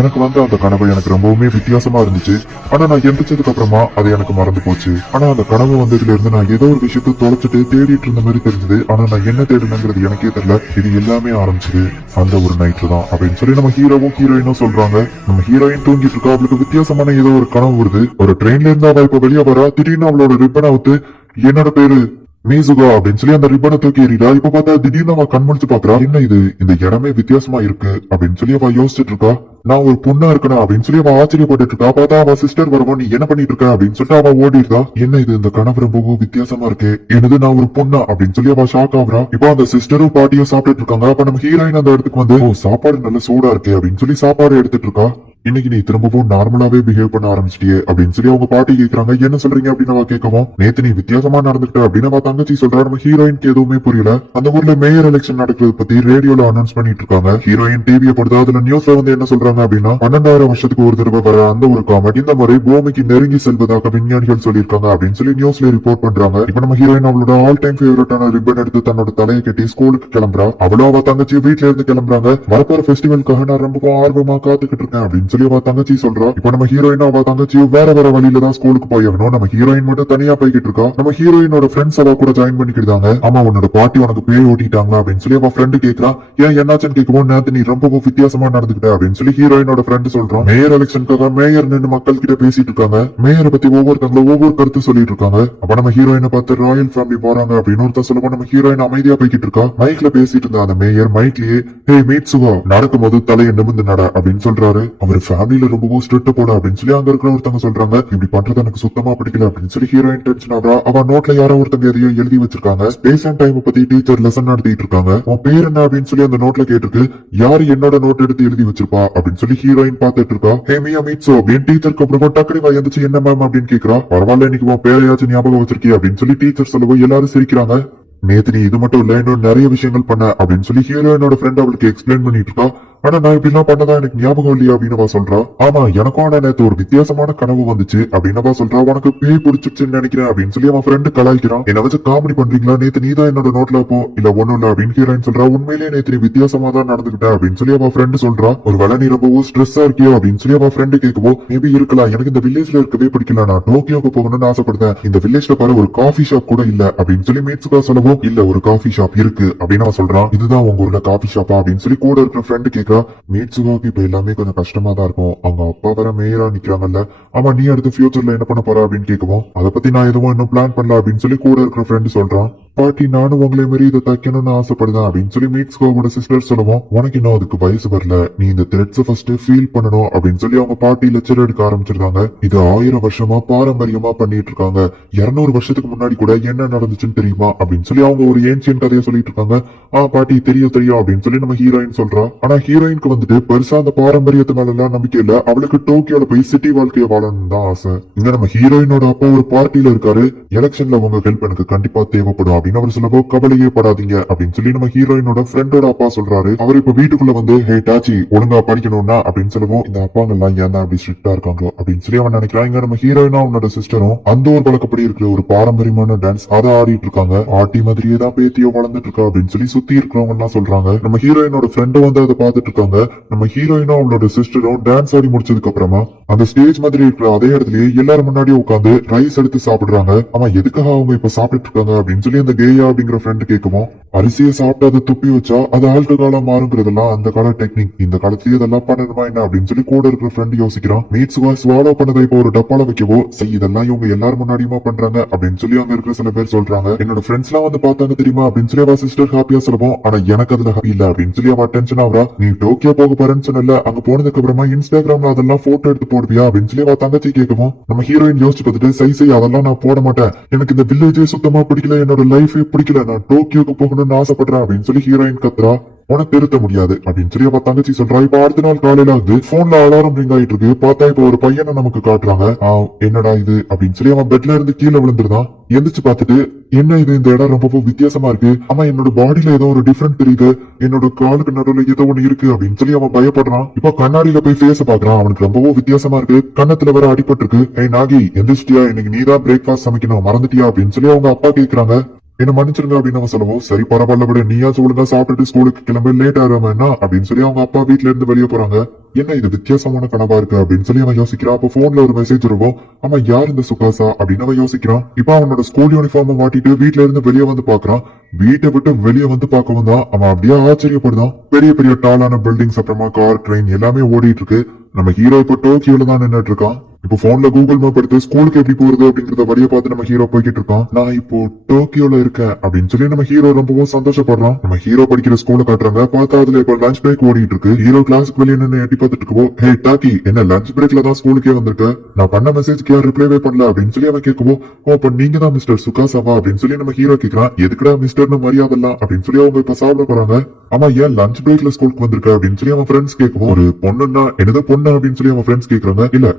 எனக்கு அந்த கனவு எனக்கு ரொம்பவுமே வித்தியாசமா இருந்துச்சு. ஆனா நான் எந்திரிச்சதுக்கு அப்புறமா அது எனக்கு மறந்து போச்சு. ஆனா அந்த கனவு வந்ததுல இருந்து நான் ஏதோ ஒரு விஷயத்த தொலைச்சிட்டு தேடிட்டு இருந்த மாதிரி தெரிஞ்சது. ஆனா நான் என்ன தேடுனங்கிறது எனக்கே தெரியல. இது எல்லாமே ஆரம்பிச்சது அந்த ஒரு நைட்டு தான் அப்படின்னு சொல்லி நம்ம ஹீரோவும் ஹீரோயினும் சொல்றாங்க. நம்ம ஹீரோயின் தூங்கிட்டு இருக்கா. அவளுக்கு வித்தியாசமான ஏதோ ஒரு கனவு வருது. ஒரு ட்ரெயின்ல இருந்து அவ இப்ப வெளியே வரா. திடீர்னு அவளோட ரிப்பனை அவுத்து என்னோட பேரு மீசுகா அப்படின்னு சொல்லி அந்த ரிப்பனை தூக்கி எறிடா. இப்ப பார்த்தா திடீர்னு அவன் கண்முழிச்சு பாக்குறா. என்ன இது, இந்த இடமே வித்தியாசமா இருக்கு அப்படின்னு சொல்லி அவ யோசிச்சுட்டு இருக்கா. நான் ஒரு பொண்ணா இருக்கணும் அப்படின்னு சொல்லி அவ ஆச்சரியப்பட்டு இருக்கா. பார்த்தா அவ சிஸ்டர் வரவும் நீ என்ன பண்ணிட்டு இருக்க அப்படின்னு சொல்லிட்டு அவ ஓடிடுறா. என்ன இது, இந்த கனவு ரொம்பவும் வித்தியாசமா இருக்கு, என்னது நான் ஒரு பொண்ணா அப்படின்னு சொல்லி அவ ஷாக் ஆகுறா. இப்போ அந்த சிஸ்டரும் பாட்டியும் சாப்பிட்டுட்டு இருக்காங்க. அப்ப நம்ம ஹீரோயின் அந்த இடத்துக்கு வந்து சாப்பாடு நல்ல சூடா இருக்கு அப்படின்னு சொல்லி சாப்பாடு எடுத்துட்டு இருக்கா. இன்னைக்கு நீ திரும்பவும் நார்மலாவே பிஹேவ் பண்ண ஆரம்பிச்சிட்டியே அப்படின்னு சொல்லி அவங்க பாட்டி கேக்குறாங்க. என்ன சொல்றீங்க அப்படின்னு அவ கேட்கவும், நேத்து நீ வித்தியாசமா நடந்துக்கிட்ட அப்படின்னு அவ தங்கச்சி சொல்றா. நம்ம ஹீரோயினுக்கு எதுவுமே புரியல. அந்த ஊர்ல மேயர் எலெக்ஷன் நடக்கிறது பத்தி ரேடியோல அனௌன்ஸ் பண்ணிட்டு இருக்காங்க. ஹீரோயின் டிவியை போடுது. அதுல நியூஸ்ல வந்து என்ன சொல்றாங்க அப்படின்னா 12,000 வருஷத்துக்கு ஒரு தடவை வர அந்த ஒரு காமெட் இந்த முறை பூமிக்கு நெருங்கி செல்வதாக விஞ்ஞானிகள் சொல்லியிருக்காங்க அப்படின்னு சொல்லி நியூஸ்ல ரிப்போர்ட் பண்றாங்க. இப்ப நம்ம ஹீரோயின் அவளோட ஆல் டைம் ஃபேவரட்டான ரிப்பன் எடுத்து தன்னோட தலையை கட்டி ஸ்கூலுக்கு கிளம்புறா. அவளும் அவ தங்கச்சி வீட்டுல இருந்து கிளம்புறாங்க. வரப்போற ஃபெஸ்டிவலுக்காக நான் ரொம்ப ஆர்வமா காத்துக்கிட்டு இருக்கேன் அப்படின்னு சொல்லி அவ தங்கச்சி சொல்றா. இப்ப நம்ம ஹீரோயின் அவ தங்கச்சியும் வேற வேற வழியில தான் ஸ்கூலுக்கு போயாகணும். நம்ம ஹீரோயின் மட்டும் தனியா போய்கிட்டு இருக்கா. நம்ம ஹீரோயினோட ஃப்ரெண்ட்ஸ் அவ கூட ஜாயின் பண்ணிக்கிட்டாங்க. ஆமா, உன்னோட பாட்டி உனக்கு பேய் ஓட்டிட்டாங்களா அப்படின்னு சொல்லி அவ ஃப்ரெண்டு கேக்குறா. ஏன் என்னாச்சுன்னு கேட்கவும், நேத்து நீ ரொம்ப வித்தியாசமா நடந்துக்கிட்ட அப்படின்னு சொல்லி ஹீரோயினோட ஃப்ரெண்டு சொல்றான். மேயர் எலெக்ஷனுக்காக மேயர் நின்று மக்கள் கிட்ட பேசிட்டு இருக்காங்க. மேயரை பத்தி ஒவ்வொருத்தங்களும் ஒவ்வொரு கருத்து சொல்லிட்டு இருக்காங்க. அப்ப நம்ம ஹீரோயினை பார்த்து ராயல் ஃபேமிலி போறாங்க அப்படின்னு ஒருத்தர் சொல்லுவோம். நம்ம ஹீரோயின் அமைதியா போய்கிட்டு இருக்கா. மைக்ல பேசிட்டு இருந்தா அந்த மேயர் மைக்லயே, ஹே மீட்சுகா, நடக்கும்போது தலையை நிமிந்து நட அப்படின்னு சொல்றாரு. அவர் ஃபேமிலியில ரொம்பவும் ஸ்ட்ரிக்ட் போட அப்படின்னு சொல்லி அங்க இருக்கிற ஒருத்தவங்க சொல்றாங்க. இப்படி பண்றது எனக்கு சுத்தமா பிடிக்கல அப்படின்னு சொல்லி ஹீரோயின் டென்ஷன் ஆகுறா. அவ நோட்ல யாரோ ஒருத்தங்க எதையோ எழுதி வச்சிருக்காங்க. ஸ்பேஸ் அண்ட் டைம் பத்தி டீச்சர் லெசன் நடத்திட்டு இருக்காங்க. உன் பேர் என்ன அப்படின்னு சொல்லி அந்த நோட்ல கேட்டிருக்கு. யாரு என்னோட நோட் எடுத்து எழுதி வச்சிருப்பா அப்படின்னு சொல்லி ஹீரோயின் பாத்துட்டு இருக்கா. ஹே மியா மீட்சோ அப்படின்னு டீச்சருக்கு அப்புறமா டக்குனு வா எந்திரிச்சு என்ன மேம் அப்படின்னு கேக்குறா. பரவாயில்ல, இன்னைக்கு உன் பேரையாச்சும் ஞாபகம் வச்சிருக்கே அப்படின்னு சொல்லி டீச்சர் சொல்லவும் எல்லாரும் சிரிக்கிறாங்க. நேத்து நீ இது மட்டும் இல்ல, இன்னும் நிறைய விஷயங்கள் பண்ண அப்படின்னு சொல்லி ஹீரோயினோட ஃப்ரெண்ட் அவளுக்கு எக்ஸ்பிளைன் பண்ணிட்டு இருக்கா. ஆனா நான் இப்படி எல்லாம் பண்ணதா எனக்கு ஞாபகம் இல்லையா அப்படின்னு சொல்றா. ஆமா, எனக்கும் ஆனா நேத்து ஒரு வித்தியாசமான கனவு வந்துச்சு அப்படின்னு சொல்றா. உனக்கு பேய் பிடிச்சிருச்சுன்னு நினைக்கிறேன் அப்படின்னு சொல்லி அவன் ஃப்ரெண்டு கலாய்க்கிறான். என்ன வச்சு காமெடி பண்றீங்களா, நேத்து நீ தான் என்னோட நோட்ல போ இல்ல ஒண்ணும் இல்ல அப்படின்னு ஹீரோயின் சொல்றா. உண்மையிலேயே நேத்து நீ வித்தியாசமா தான் நடந்துகிட்ட அப்படின்னு சொல்லி அவன் ஃப்ரெண்டு சொல்றா. ஒரு வேலை நீ ரொம்பவும் ஸ்ட்ரெஸ்ஸா இருக்கியோ அப்படின்னு சொல்லி அவன் ஃப்ரெண்டு கேட்கவோ, மேபி இருக்கலாம், எனக்கு இந்த வில்லேஜ்ல இருக்கவே பிடிக்கல, நான் டோக்கியோக்கு போகணும்னு ஆசைப்படுறேன், இந்த வில்லேஜ்ல பாரு ஒரு காஃபி ஷாப் கூட இல்ல அப்படின்னு சொல்லி மீட்சுகா சொல்லவோ, இல்ல ஒரு காஃபி ஷாப் இருக்கு அப்படின்னு அவன் சொல்றான். இதுதான் உங்க ஊர்ல காஃபி ஷாப்பா அப்படின்னு சொல்லி கூட இருக்கிற ஃப்ரெண்டு கேட்கா. மீட்சுகா இப்ப எல்லாமே கொஞ்சம் கஷ்டமா தான் இருக்கும். அவங்க அப்பா வர மேயரா நிக்கிறாங்கல்ல. ஆமா, நீ அடுத்த ஃபியூச்சர்ல என்ன பண்ண போற அப்படின்னு கேட்கவும், அதை பத்தி நான் எதுவும் இன்னும் பிளான் பண்ணல அப்படின்னு சொல்லி கூட இருக்கிற ஃப்ரெண்டு சொல்றான். பாட்டி, நானும் உங்களை மாரி இதை தைக்கணும்னு ஆசைப்படுறேன் அப்படின்னு சொல்லி மீட்ஸ்கோவோட சிஸ்டர் சொல்லுவோம். உனக்கு இன்னும் அதுக்கு வயசு வரல, நீ இந்த த்ரெட்ஸ் ஃபர்ஸ்ட் ஃபீல் பண்ணணும் அப்படின்னு சொல்லி அவங்க பாட்டி லெக்சர் எடுக்க ஆரம்பிச்சிருக்காங்க. இது 1000 வருஷமா பாரம்பரியமா பண்ணிட்டு இருக்காங்க. 200 வருஷத்துக்கு முன்னாடி கூட என்ன நடந்துச்சுன்னு தெரியுமா அப்படின்னு சொல்லி அவங்க ஒரு ஏன்சியன் கதையை சொல்லிட்டு இருக்காங்க. பாட்டி தெரியும் தெரியும் அப்படின்னு சொல்லி நம்ம ஹீரோயின் சொல்றா. ஆனா ஹீரோயினுக்கு வந்துட்டு பெருசா அந்த பாரம்பரியத்து மேல எல்லாம் நம்பிக்கை இல்ல. அவளுக்கு டோக்கியோல போய் சிட்டி வாழ்க்கையை வாழணும் தான் ஆசை. இங்க நம்ம ஹீரோயினோட அப்பா ஒரு பார்ட்டியில இருக்காரு. எலெக்ஷன்ல உங்க ஹெல்ப் எனக்கு கண்டிப்பா தேவைப்படும் அப்படின்னு அவர் சொல்லவோ, கவலையே படாதீங்க அப்படின்னு சொல்லி நம்ம ஹீரோயினோட ஃப்ரெண்டோட அப்பா சொல்றாரு. அவர் இப்ப வீட்டுக்குள்ள வந்து, ஹே டாச்சி, ஒழுங்கா படிக்கணும்னா அப்படின்னு சொல்லவும், இந்த அப்பாங்க எல்லாம் ஏன் அப்படி ஸ்ட்ரிக்டா இருக்காங்களோ அப்படின்னு சொல்லி அவன் நினைக்கிறான். இங்க நம்ம ஹீரோயினும் அவனோட சிஸ்டரும் அந்த ஒரு பழக்கப்படி இருக்கிற ஒரு பாரம்பரியமான டான்ஸ் அதை ஆடிட்டு இருக்காங்க. ஆட்டி மாதிரியே தான் பேத்தியோ வளர்ந்துட்டு இருக்கா அப்படின்னு சொல்லி சுத்தி இருக்கிறவங்க எல்லாம் சொல்றாங்க. நம்ம ஹீரோயினோட ஃப்ரெண்டும் வந்து அதை பாத்துட்டு இருக்காங்க. நம்ம ஹீரோயினும் அவளோட சிஸ்டரும் டான்ஸ் ஆடி முடிச்சதுக்கு அப்புறமா அந்த ஸ்டேஜ் மாதிரி இருக்கிற அதே இடத்துலயே எல்லாரும் முன்னாடியே உட்காந்து ரைஸ் எடுத்து சாப்பிடுறாங்க. ஆமா, எதுக்காக அவங்க இப்ப சாப்பிட்டு இருக்காங்க அப்படின்னு சொல்லி அந்த கேயா அப்படிங்கிற ஃப்ரெண்ட் கேட்கவும், அரிசியை சாப்பிட்டு அதை துப்பி வச்சா அது ஆல்கஹாலா மாறுங்கிறதெல்லாம் அந்த கால டெக்னிக், இந்த காலத்திலேயே இதெல்லாம் பண்ணணுமா என்ன அப்படின்னு சொல்லி கூட இருக்கிற ஃப்ரெண்ட் யோசிக்கிறான். மீட்சுகா ஸ்வாலோ பண்ணதை இப்போ ஒரு டப்பால வைக்கவோ, இதெல்லாம் இவங்க எல்லாரும் முன்னாடியுமா பண்றாங்க அப்படின்னு சொல்லி அங்க இருக்கிற சில பேர் சொல்றாங்க. என்னோட ஃப்ரெண்ட்ஸ் எல்லாம் வந்து பார்த்தாங்க தெரியுமா அப்படின்னு சொல்லி அவ சிஸ்டர் ஹாப்பியா சொல்லுவோம். ஆனா எனக்கு அதுல ஹாப்பி இல்ல அப்படின்னு சொல்லி அவ டென்ஷன் ஆகுறா. நீ டோக்கியோ போக போறேன்னு சொன்னல, அங்க போனதுக்கு அப்புறமா இன்ஸ்டாகிராம்ல அதெல்லாம் போட்டோ எடுத்து போடுவியா அப்படின்னு சொல்லி அவ தங்கச்சி கேட்கவும், நம்ம ஹீரோயின் யோசிச்சு பார்த்துட்டு, சை அதெல்லாம் நான் போட மாட்டேன், எனக்கு இந்த வில்லேஜே சுத்தமா பிடிக்கல, என்னோட லைஃபே பிடிக்கல, நான் டோக்கியோக்கு போகணும்னு ஆசைப்படுறேன் அப்படின்னு சொல்லி ஹீரோயின் கத்துறா. உனக்கு திருத்த முடியாது அப்படின்னு சொல்லி அவ தங்கச்சி சொல்றா. இப்ப அடுத்த நாள் காலையில வந்து போன்ல அலாரம் ரிங் ஆயிட்டு இருக்கு. பார்த்தா இப்ப ஒரு பையனை நமக்கு காட்டுறாங்க. என்னடா இது அப்படின்னு சொல்லி அவன் பெட்ல இருந்து கீழே விழுந்துருந்தான். எந்திரிச்சு பார்த்துட்டு, என்ன இது, இந்த இடம் ரொம்ப வித்தியாசமா இருக்கு, ஆமா என்னோட பாடியில ஏதோ ஒரு டிஃபரெண்ட் தெரியுது, என்னோட காலுக்கு நடுவுல ஏதோ ஒண்ணு இருக்கு அப்படின்னு சொல்லி அவன் பயப்படுறான். இப்ப கண்ணாடியில போய் ஃபேஸ பாக்குறான். அவனுக்கு ரொம்பவும் வித்தியாசமா இருக்கு. கண்ணத்துல வர அடிபட்டு இருக்கு. நாகி எந்திரிச்சிட்டியா, இன்னைக்கு நீதான் பிரேக்ஃபாஸ்ட் சமைக்கணும், மறந்துட்டியா அப்படின்னு சொல்லி அவங்க அப்பா கேக்குறாங்க. என்ன மன்னிச்சிருங்க அப்படின்னு நம்ம சொல்லுவோம். சரி பரவாயில்ல விட, நீயாச்சும் ஒழுங்கா சாப்பிட்டுட்டு ஸ்கூலுக்கு கிளம்ப லேட் ஆகாம என்ன அப்படின்னு சொல்லி அவங்க அப்பா வீட்ல இருந்து வெளியே போறாங்க. என்ன இது வித்தியாசமான கனவா இருக்கு அப்படின்னு சொல்லி அவன் யோசிக்கிறான். அப்ப போன்ல ஒரு மெசேஜ் இருக்கும். அவன் யார் இந்த சுகாசா அப்படின்னு அவன் யோசிக்கிறான். இப்ப அவனோட ஸ்கூல் யூனிஃபார்ம் மாட்டிட்டு வீட்ல இருந்து வெளியே வந்து பாக்குறான். வீட்டை விட்டு வெளியே வந்து பார்க்கவும் தான் அவன் அப்படியே ஆச்சரியப்படுதான். பெரிய பெரிய டாலான பில்டிங்ஸ், அப்புறமா கார், ட்ரெயின் எல்லாமே ஓடிட்டு இருக்கு. நம்ம ஹீரோ இப்ப டோக்கியோல தான் நின்னுட்டு இருக்கான். இப்போ போன்ல கூகுள் மேப் எடுத்து ஸ்கூலுக்கு எப்படி போறது அப்படிங்கறத வழியை பார்த்து நம்ம ஹீரோ போய்கிட்டு இருக்கோம். நான் இப்போ டோக்கியோல இருக்கேன் அப்படின்னு சொல்லி நம்ம ஹீரோ ரொம்பவும் சந்தோஷப்படுறோம். நம்ம ஹீரோ படிக்கிற ஸ்கூல காட்டுறாங்க. பார்த்தா அதுல இப்ப லஞ்ச் பிரேக் ஓடிட்டு இருக்கு. ஹீரோ கிளாஸ்க்கு வெளியே நின்று எட்டி பார்த்துட்டு இருக்கோம். ஹே டாக்கி, என்ன லஞ்ச் பிரேக்ல தான் ஸ்கூலுக்கே வந்திருக்க? நான் பண்ண மெசேஜ்க்கு யார் ரிப்ளைவே பண்ணல அப்படின்னு சொல்லி அவன் கேட்கவும், ஓ அப்ப நீங்க தான் மிஸ்டர் சுகாசாவா அப்படின்னு சொல்லி நம்ம ஹீரோ கேட்கிறான். எதுக்குடா மிஸ்டர்னு மரியாதைலாம் அப்படின்னு சொல்லி அவங்க இப்ப சாப்பிட போறாங்க. ஆமா, ஏன் லஞ்ச் பிரேக்ல ஸ்கூலுக்கு வந்திருக்க அப்படின்னு சொல்லி அவன் ஃப்ரெண்ட்ஸ் கேட்கவும், ஒரு பொண்ணுன்னா என்னது பொண்ணு அப்படின்னு சொல்லி அவன் ஃப்ரெண்ட்ஸ் கேட்கறாங்க. இல்ல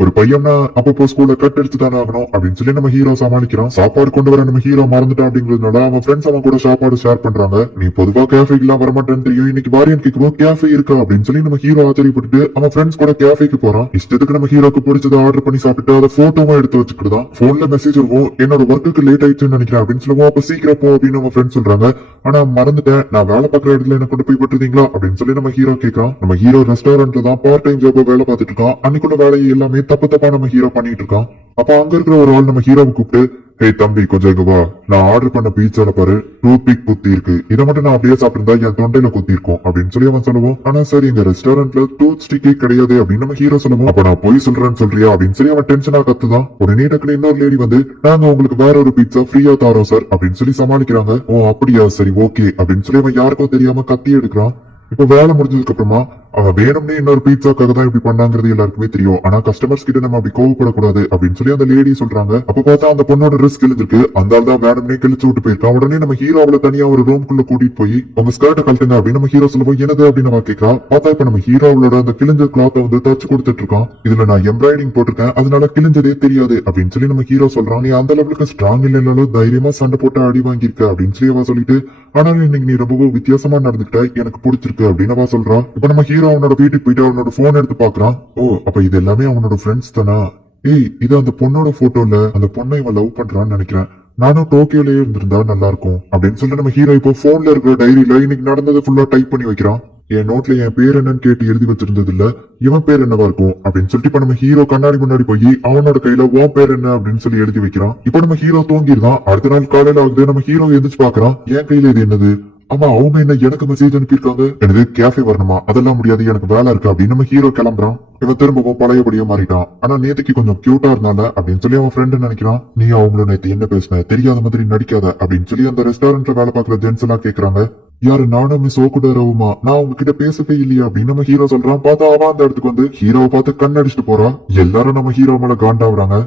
ஒரு பையன்னா அப்பப்போ ஸ்கூல்ல கட் எடுத்து தானே ஆகணும் அப்படின்னு சொல்லி நம்ம ஹீரோ சமாளிக்கிறான். சாப்பாடு கொண்டு வர நம்ம ஹீரோ மறந்துட்டான் அப்படிங்கறதுனால அவன் ஃப்ரெண்ட்ஸ் அவன் கூட சாப்பாடு ஷேர் பண்றாங்க. நீ பொதுவா கேஃபேக்கு எல்லாம் வரமாட்டேன்னு தெரியும், இன்னைக்கு வாரியன் கேட்கும் கேஃபே இருக்கா அப்படின்னு சொல்லி நம்ம ஹீரோ ஆச்சரியப்பட்டு அவன் ஃப்ரெண்ட்ஸ் கூட கேஃபேக்கு போறான். இஷ்டத்துக்கு நம்ம ஹீரோக்கு பிடிச்சதை ஆர்டர் பண்ணி சாப்பிட்டு அதை போட்டோவும் எடுத்து வச்சுக்கிட்டுதான். போன்ல மெசேஜ் இருக்கும், என்னோட ஒர்க்குக்கு லேட் ஆயிடுச்சுன்னு நினைக்கிறேன் அப்படின்னு சொல்லுவோம். அப்ப சீக்கிரம் போ அப்படின்னு நம்ம ஃப்ரெண்ட்ஸ் சொல்றாங்க. ஆனா மறந்துட்டேன், நான் வேலை பார்க்குற இடத்துல என்ன கொண்டு போய் விட்டுருந்தீங்களா அப்படின்னு சொல்லி நம்ம ஹீரோ கேட்கறான். நம்ம ஹீரோ ரெஸ்டாரண்ட்ல தான் பார்ட் டைம் ஜாப் வேலை பார்த்துட்டு இருக்கான். அன்னைக்குள்ள வேலையை எல்லாமே தப்பா நம்ம ஹீரோ பண்ணிட்டு இருக்கான். அப்ப அங்க இருக்கிற ஒரு ஆள் நம்ம ஹீரோவை கூப்பிட்டு, ஹே தம்பி கொஞ்சம் இங்க வா, நான் ஆர்டர் பண்ண பீட்சால பாரு டூத் பிக் குத்தி இருக்கு, இதை மட்டும் நான் அப்படியே சாப்பிட்டிருந்தா என் தொண்டையில குத்தி இருக்கும் அப்படின்னு சொல்லி அவன் சொல்லுவோம். ஆனா சரி, இந்த ரெஸ்டாரண்ட்ல டூத் ஸ்டிக்கே கிடையாது அப்படின்னு நம்ம ஹீரோ சொல்லுவோம். அப்ப நான் போய் சொல்றேன்னு சொல்றியா அப்படின்னு சொல்லி அவன் டென்ஷனா கத்துதான். உடனே டக்குனு இன்னொரு லேடி வந்து, நாங்க உங்களுக்கு வேற ஒரு பீட்சா ஃப்ரீயா தாரோம் சார் அப்படின்னு சொல்லி சமாளிக்கிறாங்க. ஓ அப்படியா, சரி ஓகே அப்படின்னு சொல்லி அவன் யாருக்கும் தெரியாம கத்தி எடுக்கிறான். இப்ப வேலை முடிஞ்சதுக்கு அப்புறமா அவன் வேணும்னே இன்னொரு பீட்சாக்காக தான் இப்படி பண்ணாங்கிறது எல்லாருக்குமே தெரியும். ஆனா கஸ்டமர்ஸ் கிட்ட நம்ம அப்படி கோவப்படக்கூடாது அப்படின்னு சொல்லி அந்த லேடி சொல்றாங்க. அப்ப பார்த்தா அந்த பொண்ணோட ட்ரெஸ் கிழிஞ்சிருக்கு. அந்த ஆள் தான் வேணும்னே கிழிச்சு விட்டு போயிருக்கான். உடனே நம்ம ஹீரோ அவளை தனியா ஒரு ரூம்குள்ள கூட்டிட்டு போய் உங்க ஸ்கர்ட்டை கழட்டுங்க அப்படின்னு நம்ம ஹீரோ சொல்லுவோம். என்னது அப்படின்னு அவன் கேட்கறா. பார்த்தா இப்ப நம்ம ஹீரோ அவளோட அந்த கிழிஞ்ச கிளாத்தை வந்து தச்சு கொடுத்துட்டு இருக்கான். இதுல நான் எம்ப்ராய்டிங் போட்டிருக்கேன், அதனால கிழிஞ்சதே தெரியாது அப்படின்னு சொல்லி நம்ம ஹீரோ சொல்றான். நீ அந்த அளவுக்கு ஸ்ட்ராங் இல்லைனாலும் தைரியமா சண்டை போட்டு அடி வாங்கியிருக்க அப்படின்னு சொல்லி அவன் சொல்லிட்டு, ஆனாலும் இன்னைக்கு நீ ரொம்பவும் வித்தியாசமா நடந்துக்கிட்ட, எனக்கு பிடிச்சிருக்கு அப்படின்னு அவன் சொல்றான். இப்ப நம்ம ஹீரோ அவனோட வீட்டுக்கு போயிட்டு அவனோட போன் எடுத்து பாக்குறான். ஓ அப்ப இது எல்லாமே அவனோட ஃப்ரெண்ட்ஸ் தானா? ஏய் இது அந்த பொண்ணோட போட்டோல அந்த பொண்ணை இவன் லவ் பண்றான்னு நினைக்கிறேன். நானும் டோக்கியோலயே இருந்திருந்தா நல்லா இருக்கும் அப்படின்னு சொல்லிட்டு நம்ம ஹீரோ இப்போ போன்ல இருக்கிற டைரியில இன்னைக்கு நடந்ததை ஃபுல்லா டைப் பண்ணி வைக்கிறான். என் நோட்ல என் பேர் என்னன்னு கேட்டு எழுதி வச்சிருந்தது இல்ல, இவன் பேர் என்னவா இருக்கும் அப்படின்னு சொல்லிட்டு இப்ப நம்ம ஹீரோ கண்ணாடி முன்னாடி போய் அவனோட கையில உன் பேர் என்ன அப்படின்னு சொல்லி எழுதி வைக்கிறான். இப்ப நம்ம ஹீரோ தூங்கிருந்தான். அடுத்த நாள் காலையில ஆகுது. நம்ம ஹீரோ எந்திரிச்சு பாக்குறான். என் கையில இது என்னது? ஆமா அவங்க என்ன எனக்கு மெசேஜ் அனுப்பியிருக்காங்க. எனக்கு கேஃபே வரணுமா? அதெல்லாம் முடியாது, எனக்கு வேலை இருக்கு அப்படின்னு நம்ம ஹீரோ கிளம்புறான். இவன் திரும்பவும் பழையபடியே மாறிட்டான். ஆனா நேத்துக்கு கொஞ்சம் கியூட்டா இருந்தாங்க அப்படின்னு சொல்லி அவன் ஃப்ரெண்டு நினைக்கிறான். நீ அவங்கள நேத்து என்ன பேசின, தெரியாத மாதிரி நடிக்காத அப்படின்னு சொல்லி அந்த ரெஸ்டாரண்ட்ல வேலை பார்க்குற ஜென்ஸ் எல்லாம் கேக்குறாங்க. யாரு, நானும் மிஸ் ஓகுடரவுமா? நான் உங்ககிட்ட பேசவே இல்லையா அப்படின்னு நம்ம ஹீரோ சொல்றான். பார்த்தா அவன் அந்த இடத்துக்கு வந்து ஹீரோவை பார்த்து கண்ணடிச்சுட்டு போறான். எல்லாரும் நம்ம ஹீரோ மேல காண்டாவுறாங்க.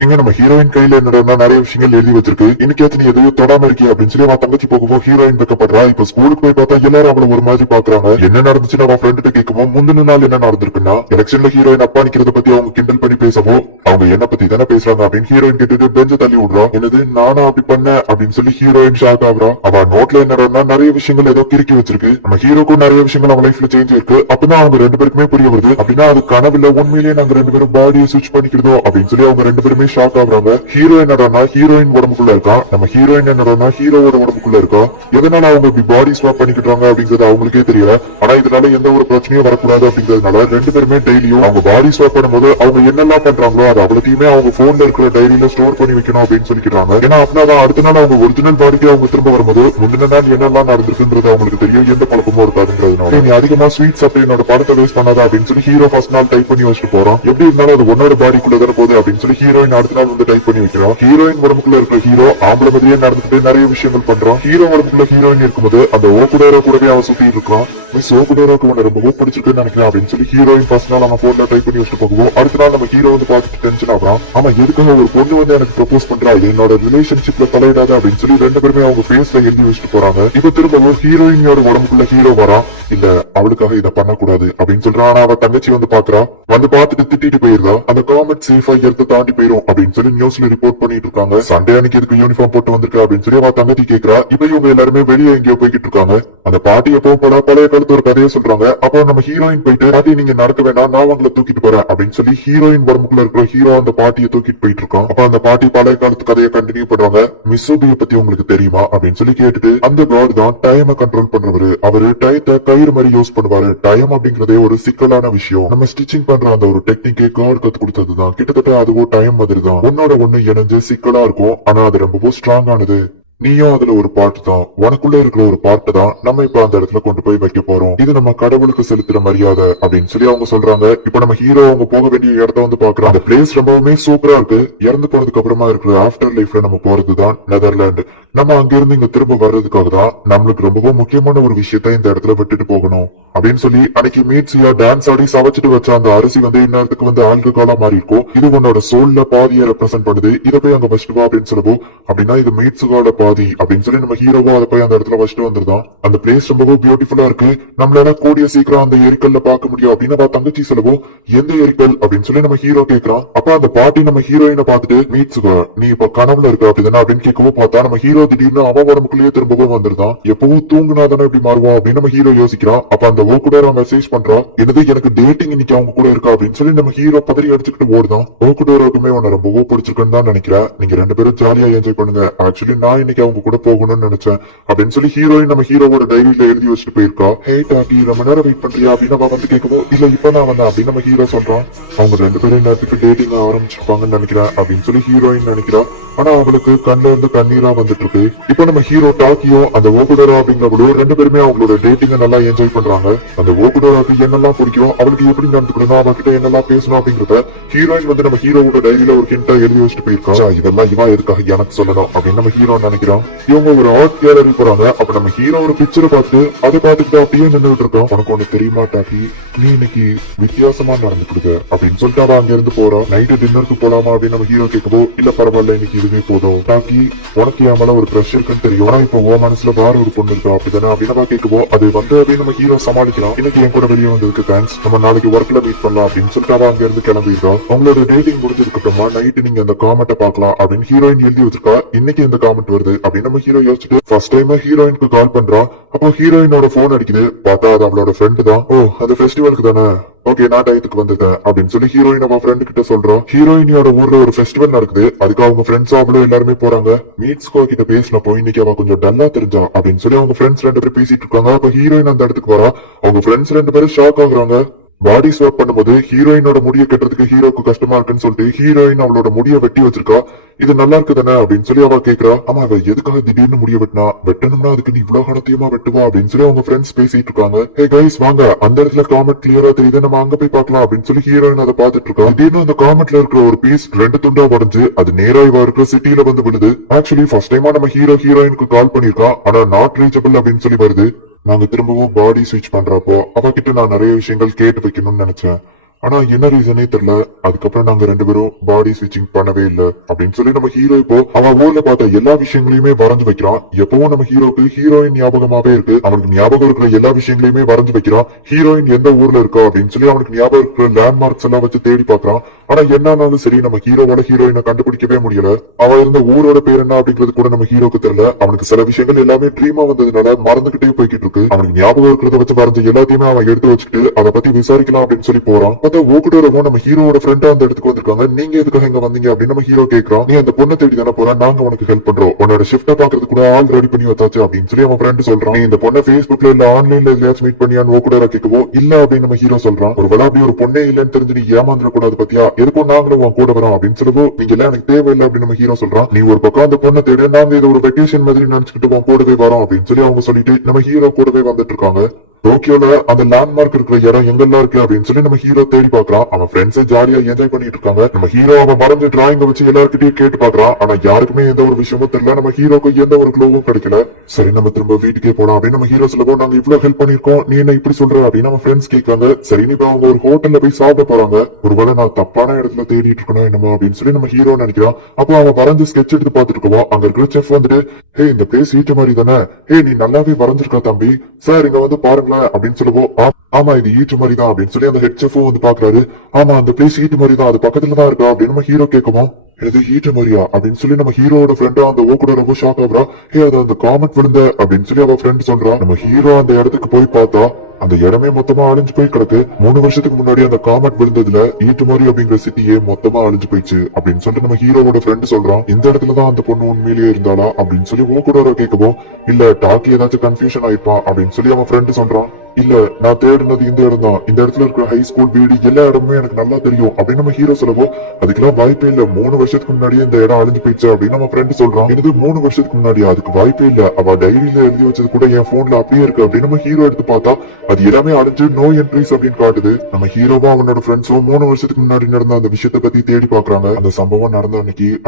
இங்க நம்ம ஹீரோயின் கையில என்னடா நிறைய விஷயங்கள் எழுதி வச்சிருக்கு, இன்னைக்கு நீ எதையோ தொடாம இருக்கியா அப்படின்னு சொல்லி அவன் தங்கச்சி போகவும் ஹீரோயின் வைக்கப்படுறா. இப்ப ஸ்கூலுக்கு போய் பார்த்தா எல்லாரும் அவளை ஒரு மாதிரி பாக்குறாங்க. என்ன நடந்துச்சுன்னு அவன் ஃப்ரெண்டு கேட்கவும், முந்தின நாள் என்ன நடந்திருக்குன்னா எலெக்ஷன்ல ஹீரோயின் அப்பா நிக்கிறத பத்தி அவங்க கிண்டல் பண்ணி பேசவும், அவங்க என்ன பத்தி தானே பேசுறாங்க அப்படின்னு ஹீரோயின் கேட்டுட்டு பெஞ்ச தள்ளி விடுறா. என்னது நானா அப்படி பண்ண அப்படின்னு சொல்லி ஹீரோயின் ஷாக் ஆகுறா. அவ நோட்ல என்னடா நிறைய விஷயங்கள் ஏதோ கிறுக்கி வச்சிருக்கு. நம்ம ஹீரோக்கும் நிறைய விஷயங்கள் அவன் லைஃப்ல சேஞ்ச் இருக்கு. அப்பதான் அவங்க ரெண்டு பேருக்குமே புரிய வருது. அப்படின்னா அது கனவுல உண்மையிலேயே நாங்க ரெண்டு பேரும் பாடியை சுவிட்ச் பண்ணிக்கிறதோ அப்படின்னு சொல்லி அவங்க ரெண்டு பேருமே ஷாக் ஆகுறாங்க. ஹீரோ என்னடானா ஹீரோயின் உடம்புக்குள்ள இருக்கான், நம்ம ஹீரோயின் என்னடானா ஹீரோவோட உடம்புக்குள்ள இருக்கா. எதனால அவங்க இப்படி பாடி ஸ்வாப் பண்ணிக்கிட்டாங்க அப்படிங்கறது அவங்களுக்கே தெரியல. ஆனா இதனால எந்த ஒரு பிரச்சனையும் வரக்கூடாது அப்படிங்கறதுனால ரெண்டு பேருமே டெய்லியும் அவங்க பாடி ஸ்வாப் பண்ணும்போது அவங்க என்னெல்லாம் பண்றாங்களோ அது அவ்வளவுமே அவங்க போன்ல இருக்கிற டைரியில ஸ்டோர் பண்ணி வைக்கணும் அப்படின்னு சொல்லிக்கிறாங்க. ஏன்னா அப்படின்னா அடுத்த நாள் அவங்க ஒரிஜினல் பாடிக்கு அவங்க திரும்ப வரும்போது முந்தின நாள் என்னெல்லாம் நடந்திருக்குன்றது அவங்களுக்கு தெரியும், எந்த பழக்கமும் இருக்காதுன்றதுனால. நீ அதிகமா ஸ்வீட் சாப்பிட்டு என்னோட படத்தை வேஸ்ட் பண்ணாத அப்படின்னு சொல்லி ஹீரோ ஃபர்ஸ்ட் நாள் டைப் பண்ணி வச்சுட்டு போறான். எப்படி இருந்தாலும் அது உன்னோட பாடிக்குள்ள தானே போகுது அப்படின்னு சொல்லி ஹீரோயின் அடுத்த நாள் வந்து டைப் பண்ணி வைக்கிறோம். ஹீரோயின் உடம்புக்குள்ள இருக்கிற ஹீரோ ஆம்பளை மாதிரியே நடந்துட்டு நிறைய விஷயங்கள் பண்றோம். ஹீரோ உடம்புக்குள்ள ஹீரோயின் இருக்கும்போது அந்த ஓகுடேரோ கூடவே அவன் சுத்தி இருக்கான். மிஸ் ஓகுடேரோக்கு உன்னை ரொம்ப பிடிச்சிருக்குன்னு நினைக்கிறேன் அப்படின்னு சொல்லி ஹீரோயின் ஃபர்ஸ்ட் நாள் அவன் போன்ல டைப் பண்ணி வச்சுட்டு போகுவோம். அடுத்த நாள் நம்ம ஹீரோ வந்து பார்த்துட்டு டென்ஷன் ஆகுறான். ஆமா எதுக்காக ஒரு பொண்ணு வந்து எனக்கு ப்ரப்போஸ் பண்றா, என்னோட ரிலேஷன்ஷிப்ல தலையிடாத அப்படின்னு சொல்லி ரெண்டு பேருமே அவங்க ஃபேஸ்ல எழுதி வச்சுட்டு போறாங்க. இப்ப திரும்பவும் ஹீரோயினோட உடம்புக்குள்ள ஹீரோ வரா. இல்ல அவளுக்காக இதை பண்ணக்கூடாது அப்படின்னு சொல்றான். ஆனா அவ தங்கச்சி வந்து பாக்குறா. வந்து பார்த்துட்டு திட்டிட்டு போயிருந்தா. அந்த காமெட் சேஃபா எடுத்து தாண்டி போயிரும் அப்படின்னு சொல்லி நியூஸ்ல ரிப்போர்ட் பண்ணிட்டு இருக்காங்க. சண்டே அன்னைக்கு எதுக்கு யூனிஃபார்ம் போட்டு வந்திருக்க அப்படின்னு சொல்லி அவ தங்கச்சி கேக்குறா. இப்ப இவங்க எல்லாருமே வெளியே எங்கேயோ போய்கிட்டு இருக்காங்க. அந்த பாட்டி எப்போ போல பழைய காலத்து ஒரு கதையை சொல்றாங்க. அப்போ நம்ம ஹீரோயின் போயிட்டு பாட்டி நீங்க நடக்க வேண்டாம் நான் உங்களை தூக்கிட்டு போறேன் அப்படின்னு சொல்லி ஹீரோயின் உடம்புக்குள்ள இருக்கிற ஹீரோ அந்த பாட்டியை தூக்கிட்டு போயிட்டு இருக்கோம். அப்ப அந்த பாட்டி பழைய காலத்து கதையை கண்டினியூ பண்றாங்க. மிஸ்ஸோபியை பத்தி உங்களுக்கு தெரியுமா அப்படின்னு சொல்லி கேட்டுட்டு அந்த காட் தான் டைமை கண்ட்ரோல் பண்றவரு. அவரு டயத்தை கயிறு மாதிரி யூஸ் பண்ணுவாரு. டைம் அப்படிங்கறதே ஒரு சிக்கலான விஷயம். நம்ம ஸ்டிச்சிங் பண்ற அந்த ஒரு டெக்னிக்கே காட் கத்து கொடுத்ததுதான். கிட்டத்தட்ட அதுவும் டைம் மாதிரி தான். ஒன்னோட ஒண்ணு இணைஞ்சு சிக்கலா இருக்கும். ஆனா அது ரொம்பவும் ஸ்ட்ராங் ஆனது. நீயும் அதுல ஒரு பார்ட் தான். உனக்குள்ள இருக்கிற ஒரு பார்ட் தான் நம்ம இப்ப அந்த இடத்துல கொண்டு போய் வைக்க போறோம். இது நம்ம கடவுளுக்கு செலுத்துற மரியாதை அப்படின்னு சொல்லி அவங்க சொல்றாங்க. இப்ப நம்ம ஹீரோ அவங்க போக வேண்டிய இடத்த வந்து பாக்குறோம். அந்த பிளேஸ் ரொம்பவுமே சூப்பரா இருக்கு. இறந்து போனதுக்கு அப்புறமா இருக்கிற ஆஃப்டர் லைஃப்ல நம்ம போறதுதான் நெதர்லாந்து. நம்ம அங்க இருந்து இங்க திரும்ப வர்றதுக்காக தான் நம்மளுக்கு ரொம்பவும் முக்கியமான ஒரு விஷயத்த இந்த இடத்துல விட்டுட்டு போகணும் அப்படின்னு சொல்லி அன்னைக்கு மீட்ஸியா டான்ஸ் ஆடி சவச்சிட்டு வச்ச அந்த அரிசி வந்து இந்நேரத்துக்கு வந்து ஆல்கஹாலா மாறி இருக்கும். இது உன்னோட சோல்ல பாதியை ரெப்ரசென்ட் பண்ணுது. இதை போய் அங்க வச்சுட்டு வா அப்படின்னு சொல்லவும் அப்படின்னா இது மீட்ஸுகால பாதி அப்படின்னு சொல்லி நம்ம ஹீரோவோ அதை போய் அந்த இடத்துல வச்சுட்டு வந்துருதான். அந்த பிளேஸ் ரொம்பவும் பியூட்டிஃபுல்லா இருக்கு. நம்மளால கூடிய சீக்கிரம் அந்த எரிக்கல்ல பார்க்க முடியும் அப்படின்னு அவ தங்கச்சி சொல்லவும் எந்த எரிக்கல் அப்படின்னு சொல்லி நம்ம ஹீரோ கேட்கறான். அப்ப அந்த பாட்டி நம்ம ஹீரோயினை பார்த்துட்டு மீட்ஸுகா நீ இப்ப கனவுல இருக்க அப்படிதானே அப்படின்னு கேட்கவும் பார்த்தா நம்ம ஹீரோ திடீர்னு அவ உடம்புக்குள்ளேயே திரும்பவும் வந்துருதான். எப்பவும் தூங்குனா தானே இப்படி மாறுவோம் அப்படின்னு நம்ம ஹீரோ யோசிக்கிறான். அப்ப அந்த ஓகுடோரா மெசேஜ் பண்றா. என்னது எனக்கு டேட்டிங் இன்னைக்கு அவங்க கூட இருக்கா அப்படின்னு சொல்லி நம்ம ஹீரோ பதறி அடிச்சுக்கிட்டு ஓடுதான். ஓகுடோராக்குமே உன்னை ரொம்பவோ பிடிச்சிருக்குன்னு தான் நினைக்கிறேன். நீங்க ரெண்டு பேரும் ஜாலியா என்ஜாய் பண்ணுங்க. ஆக்சுவலி நான் இன்னைக்கு அவங்க கூட போகணும்னு நினைச்சேன் அப்படின்னு சொல்லி ஹீரோயின் நம்ம ஹீரோவோட டைரியில எழுதி வச்சுட்டு போயிருக்கா. ஹே டாட்டி ரொம்ப நேரம் வெயிட் பண்றியா அப்படின்னு அவ வந்து கேட்கவும் இல்ல இப்ப நான் வந்தேன் அப்படின்னு நம்ம ஹீரோ சொல்றான். அவங்க ரெண்டு பேரும் நேரத்துக்கு டேட்டிங் ஆரம்பிச்சிருப்பாங்கன்னு நினைக்கிறேன் அப்படின்னு சொல்லி ஹீரோயின் நினைக்கிறா. ஆனா அவளுக்கு கண்ணுல இருந்து கண்ணீரா வந்துட்டு இருக்கு. இப்ப நம்ம ஹீரோ டாக்கியோ அந்த ஓகுடோரா அப்படிங்கிறவங்களும் ரெண்டு பேருமே அவங்களோட டேட்டிங்க நல்லா என்ஜாய் பண்றாங்க. அந்த ஓகுடோராக்கு என்னெல்லாம் பிடிக்கும் அவளுக்கு எப்படி நடந்துக்கணும் அவகிட்ட என்னெல்லாம் பேசணும் அப்படிங்கறத ஹீரோயின் வந்து நம்ம ஹீரோவோட டைரியில ஒரு ஹிண்டா எழுதி வச்சுட்டு போயிருக்கா. இதெல்லாம் இவன் எதுக்காக எனக்கு சொல்லணும் அப்படின்னு நம்ம ஹீரோ நினைக்கிறோம். இவங்க ஒரு ஆர்ட் கேலரி போறாங்க. அப்ப நம்ம ஹீரோ ஒரு பிக்சரை பார்த்து அதை பார்த்துட்டு அப்படியே நின்றுட்டு இருக்கோம். உனக்கு ஒண்ணு தெரியுமா டாக்கி நீ இன்னைக்கு வித்தியாசமா நடந்துக்கிடுங்க அப்படின்னு சொல்லிட்டு அவ அங்க இருந்து போறோம். நைட்டு டின்னருக்கு போலாமா அப்படின்னு நம்ம ஹீரோ கேட்கவோ இல்ல பரவாயில்ல இன்னைக்கு இதுவே போதும் டாக்கி உனக்கு என் மேல ஒரு க்ரஷ் இருக்குன்னு தெரியும். ஆனா இப்ப உன் மனசுல வேற ஒரு பொண்ணு இருக்கா அப்படிதானே அப்படின்னு கேட்கவோ அது வந்து அப்படின்னு நம்ம ஹீரோ சமாளிக்கலாம். இன்னைக்கு என் கூட வெளியே வந்ததுக்கு தேங்க்ஸ். நம்ம நாளைக்கு ஒர்க்ல மீட் பண்ணலாம் அப்படின்னு சொல்லிட்டு அவ அங்க இருந்து கிளம்பிடுறோம். அவங்களோட டேட்டிங் முடிஞ்சதுக்கு அப்புறமா நைட்டு நீங்க அந்த காமெண்ட்டை பார்க்கலாம் அப்படின்னு ஹீரோயின் எழுதி வச்சிருக்கா. இன்னைக்கு இந்த காமெண்ட் வருது அப்படின்னு நம்ம ஹீரோ யோசிச்சுட்டு ஃபர்ஸ்ட் டைம் ஹீரோயினுக்கு கால் பண்றான். அப்போ ஹீரோயினோட போன் அடிக்குது. பார்த்தா அது அவளோட ஃப்ரெண்டு தான். ஓ அந்த ஃபெஸ்டிவலுக்கு தானே ஓகே நான் டயத்துக்கு வந்துட்டேன் அப்படின்னு சொல்லி ஹீரோயின் அவன் ஃப்ரெண்டு கிட்ட சொல்றோம். ஹீரோயினியோட ஊர்ல ஒரு ஃபெஸ்டிவல் நடக்குது. அதுக்கு அவங்க ஃப்ரெண்ட்ஸ் அவ்வளவு எல்லாருமே போறாங்க. மீட்ஸ்கோ கிட்ட பேசினப்போ இன்னைக்கு அவ கொஞ்சம் டல்லா தெரிஞ்சா அப்படின்னு சொல்லி அவங்க ஃப்ரெண்ட்ஸ் ரெண்டு பேரும் பேசிட்டு இருக்காங்க. அப்ப ஹீரோயின் அந்த இடத்துக்கு வரா. அவங்க ஃப்ரெண்ட்ஸ் ரெண்டு பேரும் ஷாக் ஆகுறாங்க. பாடி ஸ்வாப் பண்ணும்போது ஹீரோயினோட முடிய கட்டுறதுக்கு ஹீரோக்கு கஷ்டமா இருக்குன்னு சொல்லிட்டு ஹீரோயின் அவளோட முடிய வெட்டி வச்சிருக்கா. இது நல்லா இருக்கு தானே அப்படின்னு சொல்லி அவ கேக்குறா. ஆமா அவ எதுக்காக திடீர்னு முடிய வெட்டினா வெட்டணும்னா அதுக்கு நீ இவ்வளவு கணத்தையுமா வெட்டுவா அப்படின்னு சொல்லி அவங்க ஃப்ரெண்ட்ஸ் பேசிட்டு இருக்காங்க. ஹே கைஸ் வாங்க அந்த இடத்துல காமெண்ட் கிளியரா தெரியுது நம்ம அங்க போய் பார்க்கலாம் அப்படின்னு சொல்லி ஹீரோயின் அதை பாத்துட்டு இருக்கா. திடீர்னு அந்த காமெண்ட்ல இருக்கிற ஒரு பீஸ் ரெண்டு துண்டா உடைஞ்சு அது நேரா இவ இருக்கிற சிட்டில வந்து விழுது. ஆக்சுவலி ஃபர்ஸ்ட் டைமா நம்ம ஹீரோயினுக்கு கால் பண்ணிருக்கா. ஆனா நாட் ரீச்சபிள் அப்படின்னு சொல்லி வருது. நாங்க திரும்பவும் பாடி ஸ்விட்ச் பண்றப்போ அவகிட்ட நான் நிறைய விஷயங்கள் கேட்டு வைக்கணும்னு நினைச்சேன். ஆனா என்ன ரீசனே தெரியல. அதுக்கப்புறம் நாங்க ரெண்டு பேரும் பாடி ஸ்விட்சிங் பண்ணவே இல்ல அப்படின்னு சொல்லி நம்ம ஹீரோ இப்போ அவன் ஊர்ல பார்த்த எல்லா விஷயங்களையுமே வரைஞ்சு வைக்கிறான். எப்பவும் நம்ம ஹீரோக்கு ஹீரோயின் ஞாபகமாவே இருக்கு. அவனுக்கு ஞாபகம் இருக்கிற எல்லா விஷயங்களையுமே வரைஞ்சு வைக்கிறான். ஹீரோயின் எந்த ஊர்ல இருக்கா அப்படின்னு சொல்லி அவனுக்கு ஞாபகம் இருக்கிற லேண்ட்மார்க்ஸ் எல்லாம் வச்சு தேடி பாக்குறான். ஆனா என்னாலும் சரி நம்ம ஹீரோவோட ஹீரோயினை கண்டுபிடிக்கவே முடியல. அவ இருந்த ஊரோட பேர் என்ன அப்படிங்கிறது கூட நம்ம ஹீரோக்கு தெரியல. அவனுக்கு சில விஷயங்கள் எல்லாமே ட்ரீமா வந்ததுனால மறந்துகிட்டே போய்கிட்டு இருக்கு. அவனுக்கு ஞாபகம் இருக்கிறத வச்சு வரைஞ்ச எல்லாத்தையுமே அவன் எடுத்து வச்சுட்டு அதை பத்தி விசாரிக்கலாம் அப்படின்னு சொல்லி போறான். ஓகுடோரவும் நம்ம ஹீரோட ஃப்ரெண்டா அந்த இடத்துக்கு வந்திருக்காங்க. நீங்க எதுக்காக இங்க வந்தீங்க அப்படின்னு நம்ம ஹீரோ கேட்கறான். நீ அந்த பொண்ணை தேடி தானே போற நாங்க உனக்கு ஹெல்ப் பண்றோம். உன்னோட ஷிஃப்ட பாக்குறது கூட ஆல் ரெடி பண்ணி வச்சாச்சு அப்படின்னு சொல்லி அவன் ஃப்ரெண்ட் சொல்றான். நீ இந்த பொண்ணை Facebookல இல்ல ஆன்லைன்ல எதையாச்சும் மீட் பண்ணியான்னு ஓகுடோரா கேட்கவோ இல்ல அப்படின்னு நம்ம ஹீரோ சொல்றான். ஒரு வேளை அப்படி ஒரு பொண்ணே இல்லன்னு தெரிஞ்சு நீ ஏமாந்துட கூடாது பத்தியா எதுக்கும் நாங்களும் உன் கூட வரோம் அப்படின்னு சொல்லவோ நீங்க எல்லாம் எனக்கு தேவையில்லை அப்படின்னு நம்ம ஹீரோ சொல்றான். நீ ஒரு பக்கம் அந்த பொண்ணை தேட நாங்க இது ஒரு வெக்கேஷன் மாதிரி நினைச்சுக்கிட்டு உன் கூடவே வரோம் அப்படின்னு சொல்லி அவங்க சொல்லிட்டு நம்ம ஹீரோ கூடவே வந்துட்டு இருக்காங்க. டோக்கியோல அந்த லேண்ட்மார்க் இருக்கிற இடம் எங்கெல்லாம் இருக்கு அப்படின்னு சொல்லி நம்ம ஹீரோ தேடி பாக்குறான். அவன் ஃப்ரெண்ட்ஸே ஜாலியா என்ஜாய் பண்ணிட்டு இருக்காங்க. நம்ம ஹீரோ அவன் மறைஞ்ச டிராயிங்க வச்சு எல்லாருக்கிட்டையும் கேட்டு பாக்குறான். ஆனா யாருக்குமே எந்த ஒரு விஷயமும் தெரியல. நம்ம ஹீரோக்கு எந்த ஒரு க்ளூவும் கிடைக்கல. சரி நம்ம திரும்ப வீட்டுக்கே போலாம் அப்படின்னு நம்ம ஹீரோ சொல்லவும் நாங்க இவ்வளவு ஹெல்ப் பண்ணிருக்கோம் நீ என்ன இப்படி சொல்ற அப்படின்னு நம்ம ஃப்ரெண்ட்ஸ் கேட்காங்க. சரி இப்ப அவங்க ஒரு ஹோட்டல்ல போய் சாப்பிட போறாங்க. ஒருவேளை நான் தப்பான இடத்துல தேடிட்டு இருக்கணும் என்னமோ அப்படின்னு சொல்லி நம்ம ஹீரோ நினைக்கிறான். அப்போ அவன் வரைஞ்சு ஸ்கெட்ச் எடுத்து பாத்துட்டு இருக்கோம். அங்க இருக்கிற செஃப் வந்துட்டு ஹே இந்த பிளேஸ் வீட்டு மாதிரி தானே ஹே நீ நல்லாவே வரைஞ்சிருக்க தம்பி சார் இங்க வந்து பாருங்களேன் அப்படின்னு சொல்லுவோம். ஆமா இது ஈட்டு மாதிரி தான் அப்படின்னு சொல்லி அந்த ஹெட் செஃபும் வந்து பாக்குறாரு. ஆமா அந்த பிளேஸ் ஈட்டு மாதிரி தான், அது பக்கத்துல தான் இருக்கா அப்படின்னு நம்ம ஹீரோ கேட்கவும், இது ஈட்டு மாதிரியா அப்படின்னு சொல்லி நம்ம ஹீரோட ஃப்ரெண்டா அந்த ஓ கூட ரொம்ப ஷாக் ஆகுறா. அது அந்த காமெட் விழுந்த அப்படின்னு சொல்லி அவ ஃப்ரெண்ட் சொல்றா. நம்ம ஹீரோ அந்த இடத்துக்கு போய் பார்த்தா அந்த இடமே மொத்தமா அழிஞ்சு போய் கிடக்கு. 3 வருஷத்துக்கு முன்னாடி அந்த காமெட் விழுந்ததுல ஈட்டுமாரி அப்படிங்கிற சிட்டியே மொத்தமா அழிஞ்சு போயிடுச்சு அப்படின்னு சொல்லிட்டு நம்ம ஹீரோவோட ஃப்ரெண்ட் சொல்றான். இந்த இடத்துலதான் அந்த பொண்ணு உண்மையிலேயே இருந்தாளா அப்படின்னு சொல்லி ஓ கூட கேட்கவும், இல்ல டாக்கி ஏதாச்சும் கன்ஃபியூஷன் ஆயிருப்பான் அப்படின்னு சொல்லி அவன் ஃப்ரெண்ட் சொல்றான். இல்ல நான் தேடினது இந்த இடம் தான், இந்த இடத்துல இருக்கிற ஹை ஸ்கூல் வீடு எல்லா இடமுமே எனக்கு நல்லா தெரியும் அப்படின்னு நம்ம ஹீரோ சொல்லவும், அதுக்கெல்லாம் வாய்ப்பே இல்ல, 3 வருஷத்துக்கு முன்னாடியே இந்த இடம் அழிஞ்சு போயிடுச்சு அப்படின்னு நம்ம ஃப்ரெண்ட் சொல்றான். இது 3 வருஷத்துக்கு முன்னாடி, அதுக்கு வாய்ப்பே இல்ல, அவ டைரியில எழுதி வச்சது கூட என் போன்ல அப்படியே இருக்கு அப்படின்னு நம்ம ஹீரோ எடுத்து பார்த்தா அது எல்லாமே அழிஞ்சு நோ என்ட்ரிஸ் அப்படின்னு காட்டுது. நம்ம ஹீரோவும் அவனோட ஃப்ரெண்ட்ஸும் 3 வருஷத்துக்கு முன்னாடி நடந்த அந்த விஷயத்தை பத்தி தேடி பாக்குறாங்க. அந்த சம்பவம் நடந்த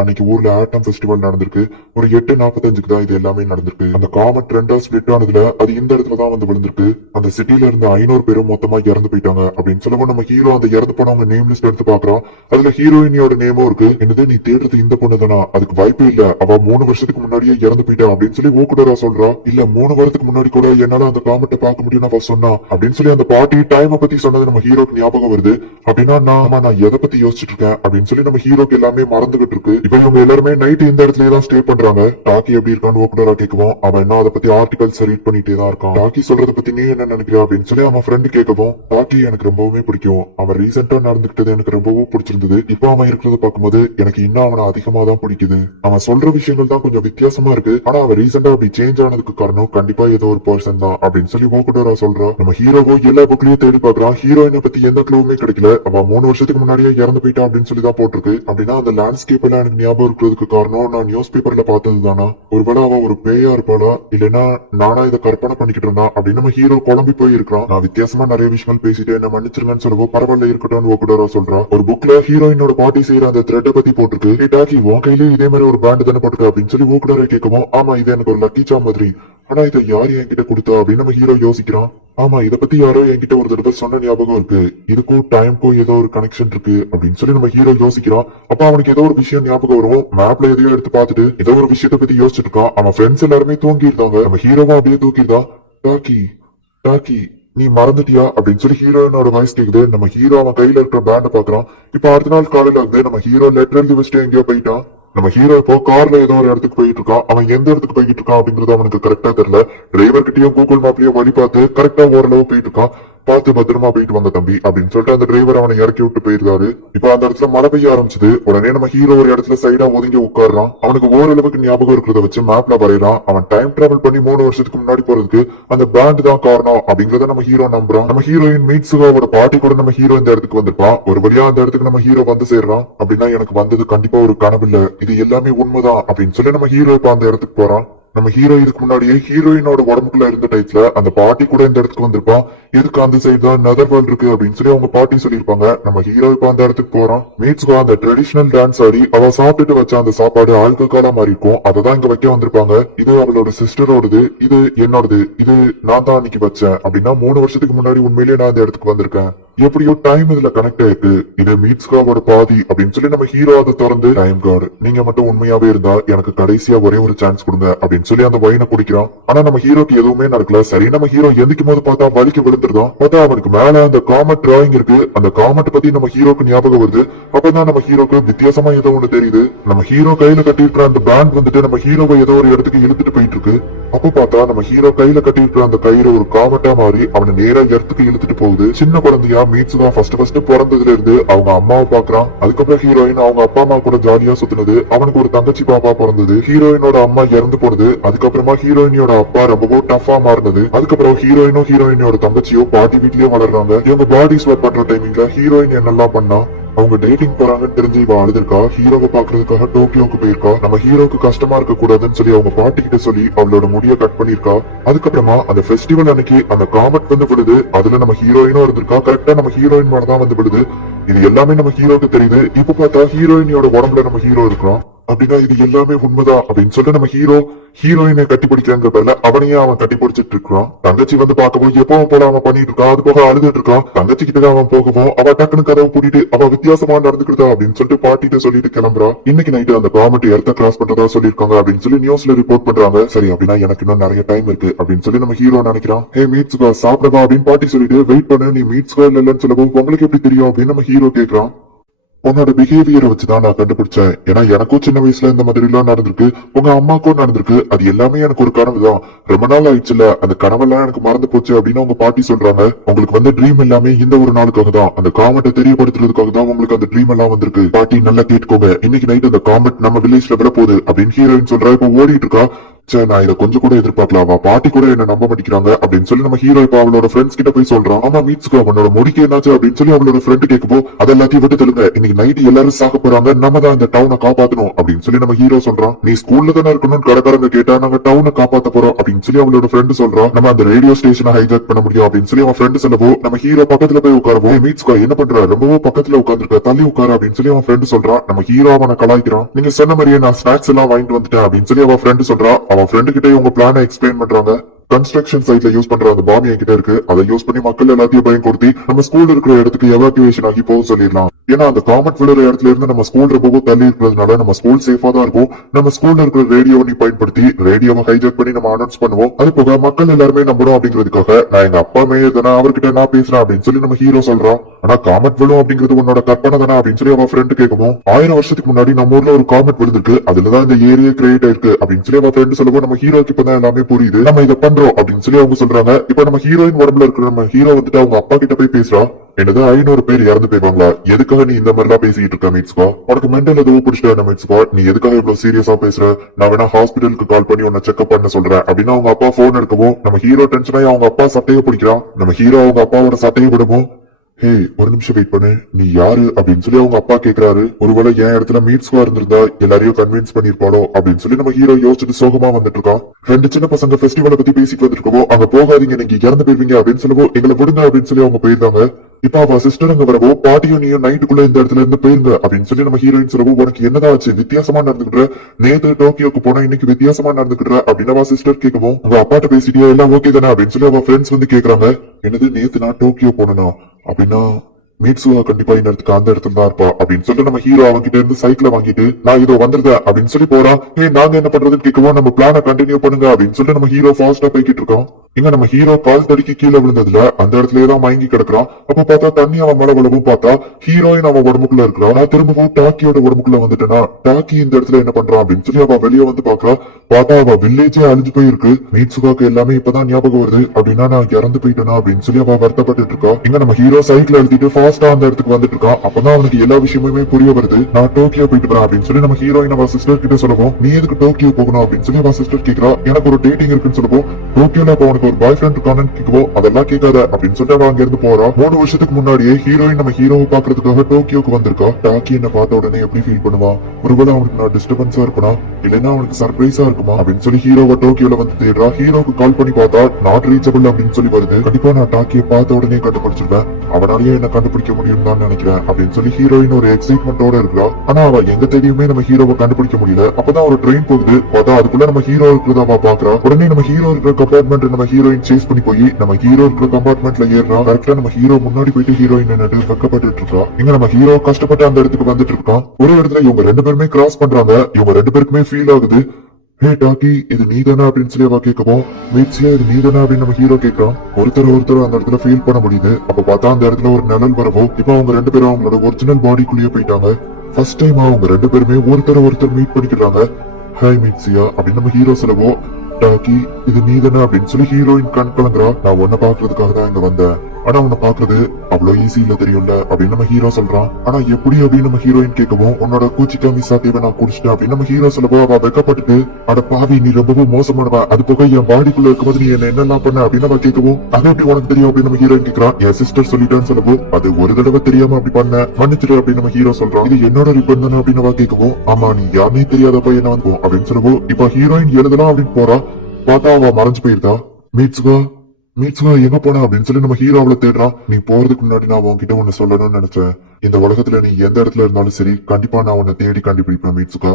அன்னைக்கு ஊர்ல ஆட்டம் ஃபெஸ்டிவல் நடந்திருக்கு. ஒரு 8:45க்கு தான் இது எல்லாமே நடந்திருக்கு. அந்த காமெட் ரெண்டா ஸ்பிளிட் ஆனதுல அது இந்த இடத்துல தான் வந்து விழுந்திருக்கு. அந்த சிட்டில இருந்த 500 பேரும் மொத்தமா இறந்து போயிட்டாங்க அப்படின்னு சொல்லவும் நம்ம ஹீரோ அந்த இறந்து போனவங்க நேம் லிஸ்ட் எடுத்து பாக்குறான். அதுல ஹீரோயினியோட நேமும் இருக்கு. என்னது நீ தேடுறது இந்த பொண்ணு தானா? அதுக்கு வாய்ப்பே இல்ல, அவ 3 வருஷத்துக்கு முன்னாடியே இறந்து போயிட்டா அப்படின்னு சொல்லி ஓகுடரா சொல்றா. இல்ல 3 வாரத்துக்கு முன்னாடி கூட என்னால அந்த காமெட்டை பார்க்க முடியும் அவ சொன்னா அப்படின்னு சொல்லி அந்த பாட்டி டைம் பத்தி சொன்னது நம்ம ஹீரோக்கு ஞாபகம் வருது. அப்படின்னா நான் எதை பத்தி யோசிச்சுட்டு இருக்கேன் அப்படின்னு சொல்லி நம்ம ஹீரோக்கு எல்லாமே மறந்துகிட்டு இருக்கு. இப்ப இவங்க எல்லாருமே நைட் இந்த இடத்துலயே தான் ஸ்டே பண்றாங்க. டாக்கி எப்படி இருக்கான்னு ஓகுடரா கேட்கவும், அவன் என்ன அதை பத்தி ஆர்டிகல்ஸ் ரீட் பண்ணிட்டே தான் இருக்கான். டாக்கி சொல்றதை பத்தி நீ என்ன நினைக்கிற அப்படின்னு சொல்லி அவன் ஃப்ரெண்டு கேட்கவும், டாக்கி எனக்கு ரொம்பவுமே பிடிக்கும், அவன் ரீசெண்டா நடந்துகிட்டது எனக்கு ரொம்பவும் பிடிச்சிருந்தது. இப்போ அவன் இருக்கிறத பார்க்கும்போது எனக்கு இன்னும் அவனை அதிகமா தான் பிடிக்குது. அவன் சொல்ற விஷயங்கள் தான் கொஞ்சம் வித்தியாசமா இருக்கு, ஆனா அவன் ரீசெண்டா அப்படி சேஞ்ச் ஆனதுக்கு காரணம் கண்டிப்பா ஏதோ ஒரு பர்சன் தான் அப்படின்னு சொல்லி ஓகுடரா சொல்றான். நம்ம ஹீரோவோ எல்லா புக்லயும் தேடி பாக்குறான். ஹீரோயினை பத்தி எந்த க்ளூவுமே கிடைக்கல. அவன் 3 வருஷத்துக்கு முன்னாடியே இறந்து போயிட்டா அப்படின்னு சொல்லி தான் போட்டிருக்கு. அப்படின்னா அந்த லேண்ட்ஸ்கேப் எல்லாம் எனக்கு ஞாபகம் இருக்கிறதுக்கு காரணம் நான் நியூஸ் பேப்பர்ல பார்த்தது தானா? ஒருவேளை அவன் ஒரு பேயா இருப்பாளா, இல்லைன்னா நானா இதை கற்பனை பண்ணிக்கிட்டு இருந்தான் அப்படின்னு நம்ம ஹீரோ குழம்பி போய் இருக்கான். நான் வித்தியாசமா நிறைய விஷயங்கள் பேசிட்டு என்ன மன்னிச்சிருங்கன்னு சொல்லவோ, பரவாயில்ல இருக்கட்டும் ஓகுடரா சொல்றா. ஒரு புக்ல ஹீரோயினோட பாட்டி செய்யற அந்த த்ரெட்டை பத்தி போட்டிருக்கு. ஏ டாக்கி உன் கையிலேயே இதே மாதிரி ஒரு பேண்ட் தானே போட்டுருக்கு அப்படின்னு சொல்லி ஓகுடரா கேட்கவும், ஆமா இது எனக்கு ஒரு லக்கி சாம் மாதிரி, ஆனா இதை யாரு என்கிட்ட கொடுத்தா அப்படின்னு நம்ம ஹீரோ யோசிக்கிறான். ஆமா இத பத்தி யாரோ என்கிட்ட ஒரு தடவை சொன்ன ஞாபகம் இருக்கு, இதுக்கும் டைம்க்கும் ஏதோ ஒரு கனெக்ஷன் இருக்கு அப்படின்னு சொல்லி நம்ம ஹீரோ யோசிக்கிறான். அப்ப அவனுக்கு ஏதோ ஒரு விஷயம் ஞாபகம் வரும். மேப்ல எதையோ எடுத்து பார்த்துட்டு ஏதோ ஒரு விஷயத்த பத்தி யோசிச்சுட்டு இருக்கான். அவன் ஃப்ரெண்ட்ஸ் எல்லாருமே தூங்கி இருந்தாங்க. நம்ம ஹீரோவும் அப்படியே தூக்கிருந்தான். டாக்கி டாக்கி நீ மறந்துட்டியா அப்படின்னு சொல்லி ஹீரோயினோட வாய்ஸ் கேக்குது. நம்ம ஹீரோ அவன் கையில இருக்கிற பேண்ட பாக்குறான். இப்ப அடுத்த நாள் காலையில வந்து நம்ம ஹீரோ லெட்டர் எழுதி வச்சுட்டு எங்கேயோ போயிட்டான். நம்ம ஹீரோ இப்போ கார்ல ஏதோ ஒரு இடத்துக்கு போயிட்டு இருக்கான். அவன் எந்த இடத்துக்கு போயிட்டு இருக்கான் அப்படிங்கறது அவனுக்கு கரெக்டா தெரியல. டிரைவர் கிட்டயும் கூகுள் மேப்லயும் வழி பார்த்து கரெக்டா ஓரளவு போயிட்டு இருக்கான். பார்த்து பத்திரமா போயிட்டு வாங்க தம்பி அப்படின்னு சொல்லிட்டு அந்த டிரைவர் அவனை இறக்கி விட்டு போயிருந்தாரு. இப்ப அந்த இடத்துல மழை பெய்ய ஆரம்பிச்சது. உடனே நம்ம ஹீரோ ஒரு இடத்துல சைடா ஒதுங்கி உட்காடுறான். அவனுக்கு ஓரளவுக்கு ஞாபகம் இருக்கிறத வச்சு மேப்ல வரையறான். அவன் டைம் டிராவல் பண்ணி 3 வருஷத்துக்கு முன்னாடி போறதுக்கு அந்த பேண்ட் தான் காரணம் அப்படிங்கறத நம்ம ஹீரோ நம்புறான். நம்ம ஹீரோயின் மீட்சுகாவோட பாட்டி கூட நம்ம ஹீரோ இந்த இடத்துக்கு வந்திருப்பான். ஒரு வழியா அந்த இடத்துக்கு நம்ம ஹீரோ வந்து சேர்றான். அப்படின்னா எனக்கு வந்தது கண்டிப்பா ஒரு கனவு இல்ல, இது எல்லாமே உண்மைதான் அப்படின்னு சொல்லி நம்ம ஹீரோ இப்ப அந்த இடத்துக்கு போறான். நம்ம ஹீரோ இதுக்கு முன்னாடியே ஹீரோயினோட உடம்புக்குள்ள இருந்த டைப்ல அந்த பாட்டி கூட இந்த இடத்துக்கு வந்திருப்பான். இதுக்கு அந்த சைடு தான் நெதர் வேர்ல்ட் இருக்கு அப்படின்னு சொல்லி அவங்க பாட்டி சொல்லியிருப்பாங்க. நம்ம ஹீரோ இப்ப அந்த இடத்துக்கு போறான். மீட்ஸ்கோ அந்த ட்ரெடிஷனல் டான்ஸ் ஆடி அவ சாப்பிட்டுட்டு வச்ச அந்த சாப்பாடு ஆல்கஹாலா மாறி இருக்கும், அததான் இங்க வைக்க வந்திருப்பாங்க. இது அவளோட சிஸ்டரோடது, இது என்னோடது, இது நான் தான் அன்னைக்கு வச்சேன் அப்படின்னா 3 வருஷத்துக்கு முன்னாடி உண்மையிலேயே நான் இந்த இடத்துக்கு வந்திருக்கேன். எப்படியோ டைம் இதுல கனெக்ட் ஆயிருக்கு, இது மீட்ஸ்காவோட பாதி அப்படின்னு சொல்லி நம்ம ஹீரோ அதை திறந்து, டைம் கார்டு நீங்க மட்டும் உண்மையாவே இருந்தா எனக்கு கடைசியா ஒரே ஒரு சான்ஸ் கொடுங்க அப்படின்னு சொல்லி அந்த வைனை குடிக்கிறான். ஆனா நம்ம ஹீரோக்கு எதுவுமே நடக்கல. சரி நம்ம ஹீரோ எந்திக்கும் போது பார்த்தா வலிக்கு விழுந்துருதான். பார்த்தா அவனுக்கு மேல அந்த காமெட் டிராயிங் இருக்கு. அந்த காமெட் பத்தி நம்ம ஹீரோக்கு ஞாபகம் வருது. அப்பதான் நம்ம ஹீரோக்கு வித்தியாசமா ஏதோ ஒண்ணு தெரியுது. நம்ம ஹீரோ கையில கட்டிருக்கிற அந்த பேண்ட் வந்துட்டு நம்ம ஹீரோவை ஏதோ ஒரு இடத்துக்கு இழுத்துட்டு போயிட்டு இருக்கு. அப்ப பார்த்தா நம்ம ஹீரோ கையில கட்டிருக்கிற அந்த கயிறு ஒரு காமெட்டா மாறி அவனை நேரா இடத்துக்கு இழுத்துட்டு போகுது. சின்ன குழந்தையா மீட்ஸ் தான் ஃபர்ஸ்ட் பிறந்ததுல இருந்து அவங்க அம்மாவை பாக்குறான். அதுக்கப்புறம் ஹீரோயின் அவங்க அப்பா அம்மா கூட ஜாலியா சுத்தினது. அவனுக்கு ஒரு தங்கச்சி பாப்பா பிறந்தது. ஹீரோயினோட அம்மா இறந்து போனது. அதுக்கப்புறமா ஹீரோயினியோட அப்பா ரொம்பவும் டஃபா மாறினது. அதுக்கப்புறம் ஹீரோயினோட தங்கச்சியோ பாட்டி வீட்லயே வளர்றாங்க. இவங்க பாடி ஸ்வாப் பண்ற டைமிங்ல ஹீரோயின் என்னெல்லாம் பண்ணா, அவங்க டேட்டிங் போறாங்கன்னு தெரிஞ்சு இவ அழுதுருக்கா. ஹீரோவை பாக்குறதுக்காக டோக்கியோக்கு போயிருக்கா. நம்ம ஹீரோக்கு கஷ்டமா இருக்க கூடாதுன்னு சொல்லி அவங்க பாட்டி கிட்ட சொல்லி அவளோட முடிய கட் பண்ணிருக்கா. அதுக்கப்புறமா அந்த ஃபெஸ்டிவல் அன்னைக்கு அந்த காமெட் வந்து விழுது. அதுல நம்ம ஹீரோயினும் இருந்திருக்கா. கரெக்டா நம்ம ஹீரோயின் மேலதான் வந்து விழுது. இது எல்லாமே நம்ம ஹீரோக்கு தெரியுது. இப்ப பார்த்தா ஹீரோயினியோட உடம்புல நம்ம ஹீரோ இருக்கிறோம். அப்படின்னா இது எல்லாமே உண்மைதான் அப்படின்னு சொல்லிட்டு நம்ம ஹீரோயினை கட்டி பிடிக்கிறாங்க பேர்ல அவனையே அவன் கட்டி பிடிச்சிட்டு இருக்கான். தங்கச்சி வந்து பார்க்கவும் எப்பவும் போல அவன் பண்ணிட்டு இருக்கான். அது போக அழுதுட்டு இருக்கான். தங்கச்சி கிட்ட அவன் போகவும் அவ டக்குனு கதவை பூட்டிட்டு அவ வித்தியாசமா நடந்துக்கிட்டா அப்படின்னு சொல்லிட்டு பாட்டிட்ட சொல்லிட்டு கிளம்புறா. இன்னைக்கு நைட்டு அந்த காமெண்ட் இடத்த கிராஸ் பண்றதா சொல்லிருக்காங்க அப்படின்னு சொல்லி நியூஸ்ல ரிப்போர்ட் பண்றாங்க. சரி அப்படின்னா எனக்கு இன்னும் நிறைய டைம் இருக்கு அப்படின்னு சொல்லி நம்ம ஹீரோ நினைக்கிறான். ஹே மீட்ஸ்கா சாப்பிடவா அப்படின்னு பாட்டி சொல்லிட்டு வெயிட் பண்ணு நீ மீட்ஸ்கா இல்லன்னு சொல்லவும் உங்களுக்கு எப்படி தெரியும் அப்படின்னு நம்ம ஹீரோ கேக்குறான். உன்னோட பிஹேவியரை வச்சுதான் நான் கண்டுபிடிச்சேன். ஏன்னா எனக்கும் சின்ன வயசுல இந்த மாதிரி எல்லாம் நடந்திருக்கு, உங்க அம்மாக்கும் நடந்திருக்கு. அது எல்லாமே எனக்கு ஒரு கனவுதான். ரொம்ப நாள் ஆயிடுச்சுல, அந்த கனவெல்லாம் எனக்கு மறந்து போச்சு அப்படின்னு உங்க பாட்டி சொல்றாங்க. உங்களுக்கு வந்து ட்ரீம் எல்லாமே இந்த ஒரு நாளுக்காக தான், அந்த காமெட்டை தெரியப்படுத்துறதுக்காக தான் உங்களுக்கு அந்த ட்ரீம் எல்லாம் வந்திருக்கு. பாட்டி நல்லா கேட்டுக்கோங்க, இன்னைக்கு நைட் அந்த காமெட் நம்ம வில்லேஜ்ல விட போகுது அப்படின்னு ஹீரோயின் சொல்றா. இப்ப ஓடிட்டு இருக்கா. சே நான் இதை கொஞ்சம் கூட எதிர்பார்க்கலாம், அவ பாட்டி கூட என்ன நம்ப மாட்டேங்கிறாங்க அப்படின்னு சொல்லி நம்ம ஹீரோ இப்ப அவளோட ஃப்ரெண்ட்ஸ் கிட்ட போய் சொல்றான். ஆமா மீட்ஸ்கோ அவனோட முடிக்க என்னாச்சு அப்படின்னு சொல்லி அவளோட ஃப்ரெண்ட் கேட்கப்போ அது எல்லாத்தையும் விட்டு தெலுங்க, இன்னைக்கு நைட் எல்லாரும் சாக போறாங்க, நம்ம தான் இந்த டவுனை காப்பாத்தணும் அப்படின்னு சொல்லி நம்ம ஹீரோ சொல்றான். நீ ஸ்கூல்ல தானே இருக்கணும்னு கடைக்காரங்க கேட்டா நாங்க டவுனை காப்பாத்த போறோம் அப்படின்னு சொல்லி அவளோட ஃப்ரெண்ட் சொல்றான். நம்ம அந்த ரேடியோ ஸ்டேஷனை ஹைஜாக் பண்ண முடியும் அப்படின்னு சொல்லி அவன் ஃப்ரெண்ட் சொல்லவோ நம்ம ஹீரோ பக்கத்துல போய் உட்காரவோ மீட்ஸ்கோ என்ன பண்ற ரொம்பவும் பக்கத்துல உட்கார்ந்துருக்க தள்ளி உட்காரு அப்படின்னு சொல்லி அவன் ஃப்ரெண்ட் சொல்றான். நம்ம ஹீரோ அவனை கலாய்க்கிறான். நீங்க சொன்ன மாதிரியே நான் ஸ்நாக்ஸ் எல்லாம் வாங்கிட்டு வந்துட்டேன் அப்படின்னு சொல்லி அவன் ஃப்ரெண்ட் சொல்றா. அவன் ஃப்ரெண்ட் கிட்ட இவங்க பிளான எக்ஸ்பிளைன் பண்றாங்க. கன்ஸ்ட்ரக்ஷன் சைட்ல யூஸ் பண்ற அந்த பாம்பு என்கிட்ட இருக்கு, அதை யூஸ் பண்ணி மக்கள் எல்லாத்தையும் பயன்படுத்தி நம்ம ஸ்கூல் இருக்கிற இடத்துக்கு எவாக்குவேஷன் ஆகி போக சொல்லிடலாம். ஏன்னா அந்த காமெட் விழுற இடத்துல இருந்து நம்ம ஸ்கூல் ரொம்பவும் தள்ளி இருக்கிறதுனால நம்ம ஸ்கூல் சேஃபா தான் இருக்கும். நம்ம ஸ்கூல்ல இருக்கிற ரேடியோவை நீ பயன்படுத்தி ரேடியோவை ஹைஜாக் பண்ணி நம்ம அனௌன்ஸ் பண்ணுவோம். அது போக மக்கள் எல்லாருமே நம்பணும் அப்படிங்கிறதுக்காக நான் எங்க அப்பா மேயர் தானே அவர்கிட்ட நான் பேசுறேன் அப்படின்னு சொல்லி நம்ம ஹீரோ சொல்றான். ஆனா காமெட் விழும் அப்படிங்கிறது உன்னோட கற்பனை தானே அப்படின்னு சொல்லி அவன் ஃப்ரெண்ட் கேட்கவும் 1000 வருஷத்துக்கு முன்னாடி நம்ம ஊர்ல ஒரு காமெட் விழுந்திருக்கு, அதுலதான் இந்த ஏரியா கிரியேட் ஆயிருக்கு அப்படின்னு சொல்லி அவன் ஃப்ரெண்ட் சொல்லுவோம். நம்ம ஹீரோக்கு இப்பதான் எல்லாமே புரியுது, நம்ம இதை பண்றோம் அப்படின்னு சொல்லி அவங்க சொல்றாங்க. இப்ப நம்ம ஹீரோயின் உடம்புல இருக்கிற நம்ம ஹீரோ வந்துட்டு அவங்க அப்பா கிட்ட போய் பேசுறா. என்னது 500 பேர் இறந்து போய்வாங்களா, எதுக்காக நீ இந்த மாதிரி எல்லாம் பேசிட்டு இருக்க மீட்ஸ்கா, உனக்கு மென்டல் எதுவும் பிடிச்சிட்டா மீட்ஸ்கா, நீ எதுக்காக இவ்வளவு சீரியஸா பேசுற, நான் வேணா ஹாஸ்பிட்டலுக்கு கால் பண்ணி உன்னை செக்அப் பண்ண சொல்றேன் அப்படின்னு அவங்க அப்பா போன் எடுக்கவும் நம்ம ஹீரோ டென்ஷன் ஆகி அவங்க அப்பா சட்டையை பிடிக்கிறான். நம்ம ஹீரோ அவங்க அப்பாவோட சட்டையை விடுவோம். ஹே ஒரு நிமிஷம் வெயிட் பண்ணு, நீ யாரு அப்படின்னு சொல்லி அவங்க அப்பா கேக்குறாரு. ஒருவேளை என் இடத்துல மீட்ஸ்கா இருந்திருந்தா எல்லாரையும் கன்வின்ஸ் பண்ணிருப்பாளோ அப்படின்னு சொல்லி நம்ம ஹீரோ யோசிச்சுட்டு சோகமா வந்துட்டு இருக்கான். 2 சின்ன பசங்க ஃபெஸ்டிவலை பத்தி பேசிட்டு வந்திருக்கவோ அங்க போகாதீங்க நீங்க இறந்து போயிருவீங்க அப்படின்னு சொல்லவோ எங்களை விடுங்க அப்படின்னு சொல்லி அவங்க போயிருந்தாங்க. இப்ப அவ சிஸ்டர் அங்க வரவோ பாட்டியும் நீயும் நைட்டுக்குள்ள இந்த இடத்துல இருந்து போயிருங்க அப்படின்னு சொல்லி நம்ம ஹீரோயின் சொல்லவோ உனக்கு என்னதான் ஆச்சு, வித்தியாசமா நடந்துக்கிற, நேத்து டோக்கியோக்கு போனா இன்னைக்கு வித்தியாசமா நடந்துக்கிற அப்படின்னு அவ சிஸ்டர் கேட்கவும் உங்க அப்பாட்ட பேசிட்டியா எல்லாம் ஓகே தானே அப்படின்னு சொல்லி அவ ஃப்ரெண்ட்ஸ் வந்து கேக்குறாங்க. என்னது நேத்து நான் டோக்கியோ போனா அப்படின்னா மீட்சுவா கண்டிப்பா இந்த இடத்துக்கு அந்த இடத்துல தான் இருப்பா அப்படின்னு சொல்லிட்டு நம்ம ஹீரோ அவங்க கிட்ட இருந்து சைக்கிளை வாங்கிட்டு நான் இதோ வந்துருந்தேன் அப்படின்னு சொல்லி போறான். நாங்க என்ன பண்றதுன்னு கேட்கவும் நம்ம பிளான கண்டினியூ பண்ணுங்க அப்படின்னு சொல்லிட்டு நம்ம ஹீரோ ஃபாஸ்டா போய்கிட்டு இருக்கோம். இங்க நம்ம ஹீரோ கால் தடுக்கி கீழே விழுந்ததுல அந்த இடத்துலயேதான் மயங்கி கிடக்குறான். அப்ப பார்த்தா தண்ணி அவன் மேல விழவும் பார்த்தா ஹீரோயின் அவன் உடம்புக்குள்ள இருக்கிறான். நான் திரும்பவும் டாக்கியோட உடம்புக்குள்ள வந்துட்டேனா டாக்கி இந்த இடத்துல என்ன பண்றான் அப்படின்னு சொல்லி அவன் வெளியே வந்து பாக்குறா. பார்த்தா அவ வில்லேஜே அழிஞ்சு போயிருக்கு. மீட்சுகாக்கு எல்லாமே இப்பதான் ஞாபகம் வருது, அப்படின்னா நான் இறந்து போயிட்டேனா அப்படின்னு சொல்லி அவ வருத்தப்பட்டு இருக்கா. இங்க நம்ம ஹீரோ சைக்கிள் எழுதிட்டு ஃபாஸ்டா அந்த இடத்துக்கு வந்துட்டு இருக்கான். அப்பதான் அவனுக்கு எல்லா விஷயமுமே புரிய வருது. நான் டோக்கியோ போயிட்டு வரேன் அப்படின்னு சொல்லி நம்ம ஹீரோயின் அவ சிஸ்டர் கிட்ட சொல்லுவோம். நீ எதுக்கு டோக்கியோ போகணும் அப்படின்னு சொல்லி அவ சிஸ்டர் கேட்கிறா. எனக்கு ஒரு டேட்டிங் இருக்குன்னு சொல்லுவோம். டோக்கியோல அப்ப அவனுக்கு ஒரு பாய் ஃப்ரெண்ட் இருக்கானு கேட்கவோ அதெல்லாம் கேட்காத அப்படின்னு சொல்லிட்டு அவன் அங்க இருந்து போறா. 3 வருஷத்துக்கு முன்னாடியே ஹீரோயின் நம்ம ஹீரோவை பாக்குறதுக்காக டோக்கியோக்கு வந்திருக்கா. டாக்கி என்ன பார்த்த உடனே எப்படி ஃபீல் பண்ணுவான், ஒருவேளை அவனுக்கு நான் டிஸ்டர்பன்ஸா இருப்பனா இல்லைன்னா அவனுக்கு சர்ப்ரைஸா இருக்குமா அப்படின்னு சொல்லி ஹீரோவை டோக்கியோல வந்து தேடுறா. ஹீரோக்கு கால் பண்ணி பார்த்தா நாட் ரீச்சபிள் அப்படின்னு சொல்லி வருது. கண்டிப்பா நான் டாக்கியை பார்த்த உடனே கண்டுபிடிச்சிருவேன், அவனாலேயே என்ன கண்டுபிடிக்க முடியும் தான் நினைக்கிறேன் அப்படின்னு சொல்லி ஹீரோயின் ஒரு எக்ஸைட்மெண்டோட இருக்கா. ஆனா அவ எங்க தெரியுமே நம்ம ஹீரோவை கண்டுபிடிக்க முடியல. அப்பதான் ஒரு ட்ரெயின் போகுது. பார்த்தா அதுக்குள்ள நம்ம ஹீரோ இருக்கிறத அவ பாக்குறா. உடனே நம்ம ஹீரோ இருக்கிற கம்பார்ட்மெண்ட் நம்ம ஹீரோயின் சேஸ் பண்ணி போய் நம்ம ஹீரோ இருக்கிற கம்பார்ட்மெண்ட்ல ஏறா. கரெக்டா நம்ம ஹீரோ முன்னாடி போயிட்டு ஹீரோயின் நின்னுட்டு வெக்கப்பட்டு இருக்கா. இங்க நம்ம ஹீரோ கஷ்டப்பட்டு அந்த இடத்துக்கு வந்துட்டு இருக்கான். ஒரு இடத்துல இவங்க 2 பேருமே கிராஸ் பண்றாங்க. இவங்க 2 பேருக்குமே ஃபீல் ஆகுது. ஹே டாக்கி இது நீதானா அப்படின்னு சொல்லி அவ கேட்கவும் மீட்சியா இது நீதானா அப்படின்னு நம்ம ஹீரோ கேட்கறான். ஒருத்தர் அந்த இடத்துல ஃபீல் பண்ண முடியுது. அப்ப பார்த்தா அந்த இடத்துல ஒரு நிழல் வரவும் இப்ப அவங்க 2 பேரும் அவங்களோட ஒரிஜினல் பாடிக்குள்ளேயே போயிட்டாங்க. ஃபர்ஸ்ட் டைம் அவங்க 2 பேருமே ஒருத்தர் மீட் பண்ணிக்கிறாங்க. ஹாய் மீட்சியா அப்படின்னு நம்ம ஹீரோ சொல்லவும் டாக்கி இது நீதானா அப்படின்னு சொல்லி ஹீரோயின் கண் கலங்குறா. நான் உன்னை பாக்குறதுக்காக தான் இங்க வந்தேன், ஆனா உன்னை பாக்குறது அவ்வளவு ஈஸி இல்ல தெரியும்ல அப்படின்னு நம்ம ஹீரோ சொல்றான். ஆனா எப்படி அப்படின்னு நம்ம ஹீரோயின் கேட்கவும் உன்னோட கூச்சிக்கா மிஸ் ஆகியவ நான் குடிச்சிட்டேன் அப்படின்னு நம்ம ஹீரோ சொல்லவோ அவ வெக்கப்பட்டுட்டு அட பாவி நீ ரொம்பவும் மோசமானவா, அது போக என் பாடிக்குள்ள இருக்கும்போது நீ என்ன என்னெல்லாம் பண்ண அப்படின்னு நம்ம கேட்கவும் அது எப்படி உனக்கு தெரியும் அப்படின்னு நம்ம ஹீரோயின் கேட்கறான். என் சிஸ்டர் சொல்லிட்டான்னு சொல்லவோ அது ஒரு தடவை தெரியாம அப்படி பண்ண மன்னிச்சிரு அப்படின்னு நம்ம ஹீரோ சொல்றான். இது என்னோட ரிப்பன் தானே அப்படின்னு அவ கேட்கவும் ஆமா நீ யாருமே தெரியாதப்ப என்ன வந்தோம் அப்படின்னு சொல்லவோ இப்ப ஹீரோயின் எழுதலாம் அப்படின்னு போறா. பார்த்தா அவ மறைஞ்சு போயிருந்தா. மீட்ஸ்கா மீட்சுகா எங்க போன அப்படின்னு சொல்லி நம்ம ஹீரோ அவளை தேடுறான். நீ போறதுக்கு முன்னாடி நான் உன்கிட்ட ஒண்ணு சொல்லணும்னு நினைச்சேன். இந்த உலகத்துல நீ எந்த இடத்துல இருந்தாலும் சரி, கண்டிப்பா நான் உன்னை தேடி கண்டுபிடிப்பேன் மீட்சுகா.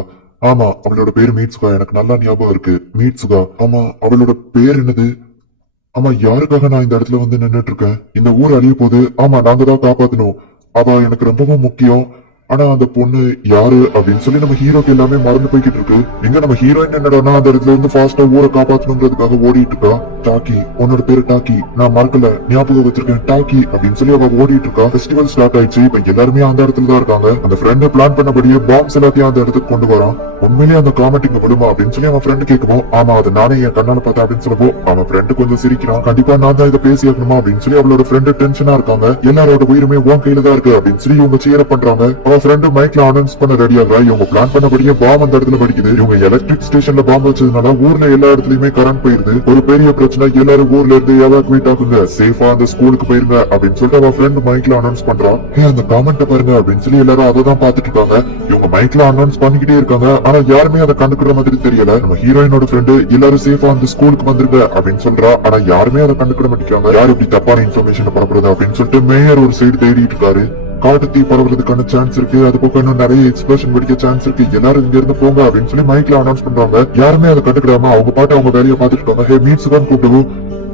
ஆமா, அவளோட பேரு மீட்சுகா. எனக்கு நல்லா ஞாபகம் இருக்கு. மீட்சுகா. ஆமா, அவளோட பேர் என்னது? ஆமா, யாருக்காக நான் இந்த இடத்துல வந்து நின்னுட்டு இருக்கேன்? இந்த ஊர் அழிய போகுது. ஆமா, நாங்க தான் காப்பாத்தணும். அவ எனக்கு ரொம்பவும் முக்கியம். ஆனா அந்த பொண்ணு யாரு அப்படின்னு சொல்லி நம்ம ஹீரோக்கு எல்லாமே மறந்து போய்கிட்டு இருக்கு. எங்க நம்ம ஹீரோயின் என்னடானா அந்த இடத்துல இருந்து ஃபாஸ்டா ஊரை காப்பாத்தணுங்கிறதுக்காக ஓடிட்டு இருக்கா. டாக்கி, உன்னோட பேரு டாக்கி, நான் மறக்கல, ஞாபகம் வச்சிருக்கேன் டாக்கி அப்படின்னு சொல்லி அவ ஓடிட்டு இருக்கா. ஃபெஸ்டிவல் ஸ்டார்ட் ஆயிடுச்சு. இப்ப எல்லாருமே அந்த இடத்துல தான் இருக்காங்க. அந்த ஃப்ரெண்ட் பிளான் பண்ணபடியே பாம்ஸ் எல்லாத்தையும் அந்த இடத்துக்கு கொண்டு வரான். உண்மையிலேயே அந்த காமெண்ட் இங்க விடுமா அப்படின்னு சொல்லி அவன் ஃப்ரெண்டு கேட்கவும், ஆமா அது நானே என் கண்ணால பார்த்தேன் அப்படின்னு சொல்லப்போ அவன் ஃப்ரெண்டு கொஞ்சம் சிரிக்கிறான். கண்டிப்பா நான் தான் இதை பேசி ஆகணுமா அப்படின்னு சொல்லி அவளோட ஃப்ரெண்டு டென்ஷனா இருக்காங்க. எல்லாரோட உயிருமே உன் கையில தான் இருக்கு அப்படின்னு சொல்லி இவங்க சேர பண்றாங்க. அவன் ஃப்ரெண்டு மைக்ல அனௌன்ஸ் பண்ண ரெடி ஆகுறா. இவங்க பிளான் பண்ணபடியே பாம் அந்த இடத்துல படிக்குது. இவங்க எலக்ட்ரிக் ஸ்டேஷன்ல பாம்பு வச்சதுனால ஊர்ல எல்லா இடத்துலயுமே கரண்ட் போயிருது. ஒரு பெரிய பிரச்சனை. எல்லாரும் ஊர்ல இருந்து எவாக்குவேட் ஆகுங்க, சேஃபா அந்த ஸ்கூலுக்கு போயிருங்க அப்படின்னு சொல்லிட்டு அவன் ஃப்ரெண்ட் மைக்ல அனௌன்ஸ் பண்றான். அந்த காமெண்ட் பாருங்க அப்படின்னு சொல்லி எல்லாரும் அதை தான் பாத்துட்டு இருக்காங்க. இவங்க மைக்ல அனௌன்ஸ் பண்ணிக்கிட்டே இருக்காங்க. ஆனா யாருமே அதை கண்டுக்கிற மாதிரி தெரியல. நம்ம ஹீரோயினோட ஃப்ரெண்டு எல்லாரும் சேஃபா அந்த ஸ்கூலுக்கு வந்துருங்க அப்படின்னு சொல்றா. ஆனா யாருமே அதை கண்டுக்கிற மாட்டேங்கிறாங்க. யாரு இப்படி தப்பான இன்ஃபர்மேஷன் பரப்புறது அப்படின்னு சொல்லிட்டு மேயர் ஒரு சைடு தேடிட்டு இருக்காரு. காட்டு தீ பரவுறதுக்கான சான்ஸ் இருக்கு. அது பக்கம் இன்னும் நிறைய எக்ஸ்ப்ளோஷன் வெடிக்க சான்ஸ் இருக்கு. எல்லாரும் இங்க இருந்து போங்க அப்படின்னு சொல்லி மைக்ல அனௌன்ஸ் பண்றாங்க. யாருமே அதை கண்டுக்கிடாம அவங்க பாட்டு அவங்க வேலையை பாத்துட்டு இருக்காங்க. ஹே மீட்ஸுகான்னு கூப்பிடுவோம்.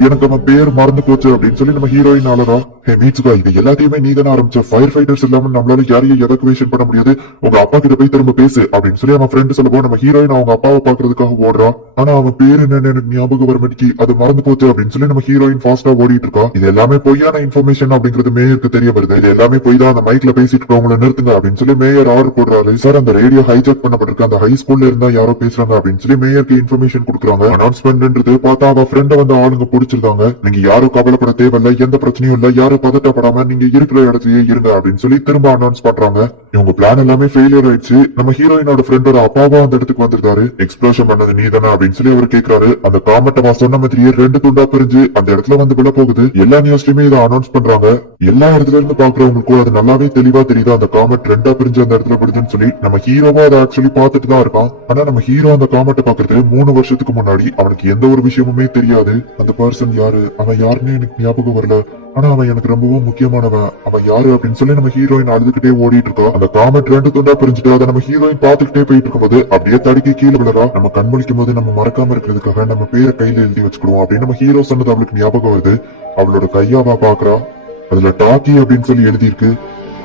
எனக்கு அவன் பேர் மறந்து போச்சு அப்படின்னு சொல்லி நம்ம ஹீரோயின் ஆளரா. ஹே மீட்ஸுகா, இது எல்லாத்தையுமே நீ தானே ஆரம்பிச்ச. ஃபயர் ஃபைட்டர்ஸ் இல்லாம நம்மளால யாரையும் எவாக்குவேஷன் பண்ண முடியாது. உங்க அப்பா கிட்ட போய் திரும்ப பேசு அப்படின்னு சொல்லி அவன் ஃப்ரெண்டு சொல்லப்போ நம்ம ஹீரோயின் அவங்க அப்பாவை பாக்குறதுக்காக ஓடுறா. ஆனா அவன் பேர் என்னன்னு எனக்கு ஞாபகம் வர மாட்டேங்கி. அது மறந்து போச்சு அப்படின்னு சொல்லி நம்ம ஹீரோயின் ஃபாஸ்டா ஓடிட்டு இருக்கா. இது எல்லாமே பொய்யான இன்ஃபர்மேஷன் அப்படிங்கிறது மேயருக்கு தெரிய வருது. இது எல்லாமே பொய் தான். அந்த மைக்ல பேசிட்டு இருக்கவங்களை நிறுத்துங்க அப்படின்னு சொல்லி மேயர் ஆர்டர் போடுறாரு. சார், அந்த ரேடியோ ஹைஜாக் பண்ணப்பட்டிருக்கு. அந்த ஹை ஸ்கூல்ல இருந்தா யாரோ பேசுறாங்க அப்படின்னு சொல்லி மேயருக்கு இன்ஃபர்மேஷன் கொடுக்குறாங்க. அனௌன்ஸ்மெண்ட்ன்றது பார்த்தா அவ ஃப்ரெண்ட வந்து ஆளுங்க பிடிச்சிருந்தாங்க. நீங்க யாரும் கவலைப்பட தேவையில்ல, எந்த பிரச்சனையும் இல்ல, யாரும் பதட்டப்படாம நீங்க இருக்கிற இடத்துலயே இருங்க அப்படின்னு சொல்லி திரும்ப அனௌன்ஸ் பண்றாங்க. இவங்க பிளான் எல்லாமே ஃபெயிலியர் ஆயிடுச்சு. நம்ம ஹீரோயினோட ஃப்ரெண்டோட அப்பாவா அந்த இடத்துக்கு வந்திருக்காரு. எக்ஸ்ப்ளோஷன் பண்ணது நீ தானே அப்படின்னு சொல்லி அவர் கேட்கிறாரு. அந்த காமெட்டமா சொன்ன மாதிரியே ரெண்டு துண்டா பிரிஞ்சு அந்த இடத்துல வந்து விழ போகுது. எல்லா நியூஸ்லயுமே இதை அனௌன்ஸ் பண்றாங்க. எல்லா இடத்துல இருந்து பாக்குறவங்களுக்கும் அது நல்லாவே தெளிவா தெரியுது. அந்த காமெட் ரெண்டா பிரிஞ்சு அந்த இடத்துல விடுதுன்னு சொல்லி நம்ம ஹீரோவா அதை ஆக்சுவலி பாத்துட்டு தான் இருக்கான். ஆனா நம்ம ஹீரோ அந்த காமெட்டை பாக்குறது 3 வருஷத்துக்கு முன்னாடி. அவனுக்கு எந்த ஒரு விஷயமுமே தெரியாது. அந்த பர்சன் யாரு, அவன் யாருன்னு எனக்கு ஞாபகம் வரல. ஆனா அவன் எனக்கு ரொம்பவும் முக்கியமானவன். அவன் யாரு அப்படின்னு சொல்லி நம்ம ஹீரோயின் அழுதுகிட்டே ஓடிட்டு இருக்கா. அந்த காமெட் ரெண்டு துண்டா பிரிஞ்சுட்டு அதை நம்ம ஹீரோயின் பாத்துக்கிட்டே போயிட்டு இருக்கும்போது அப்படியே தடுக்கி கீழே விழறா. நம்ம கண்மொழிக்கும் போது நம்ம மறக்காம இருக்கிறதுக்காக நம்ம பேரை கையில எழுதி வச்சுக்கிடுவோம் அப்படின்னு நம்ம ஹீரோ சொன்னது அவளுக்கு ஞாபகம் வருது. அவளோட கையாவா பாக்குறா. அதுல டாக்கி அப்படின்னு சொல்லி எழுதியிருக்கு.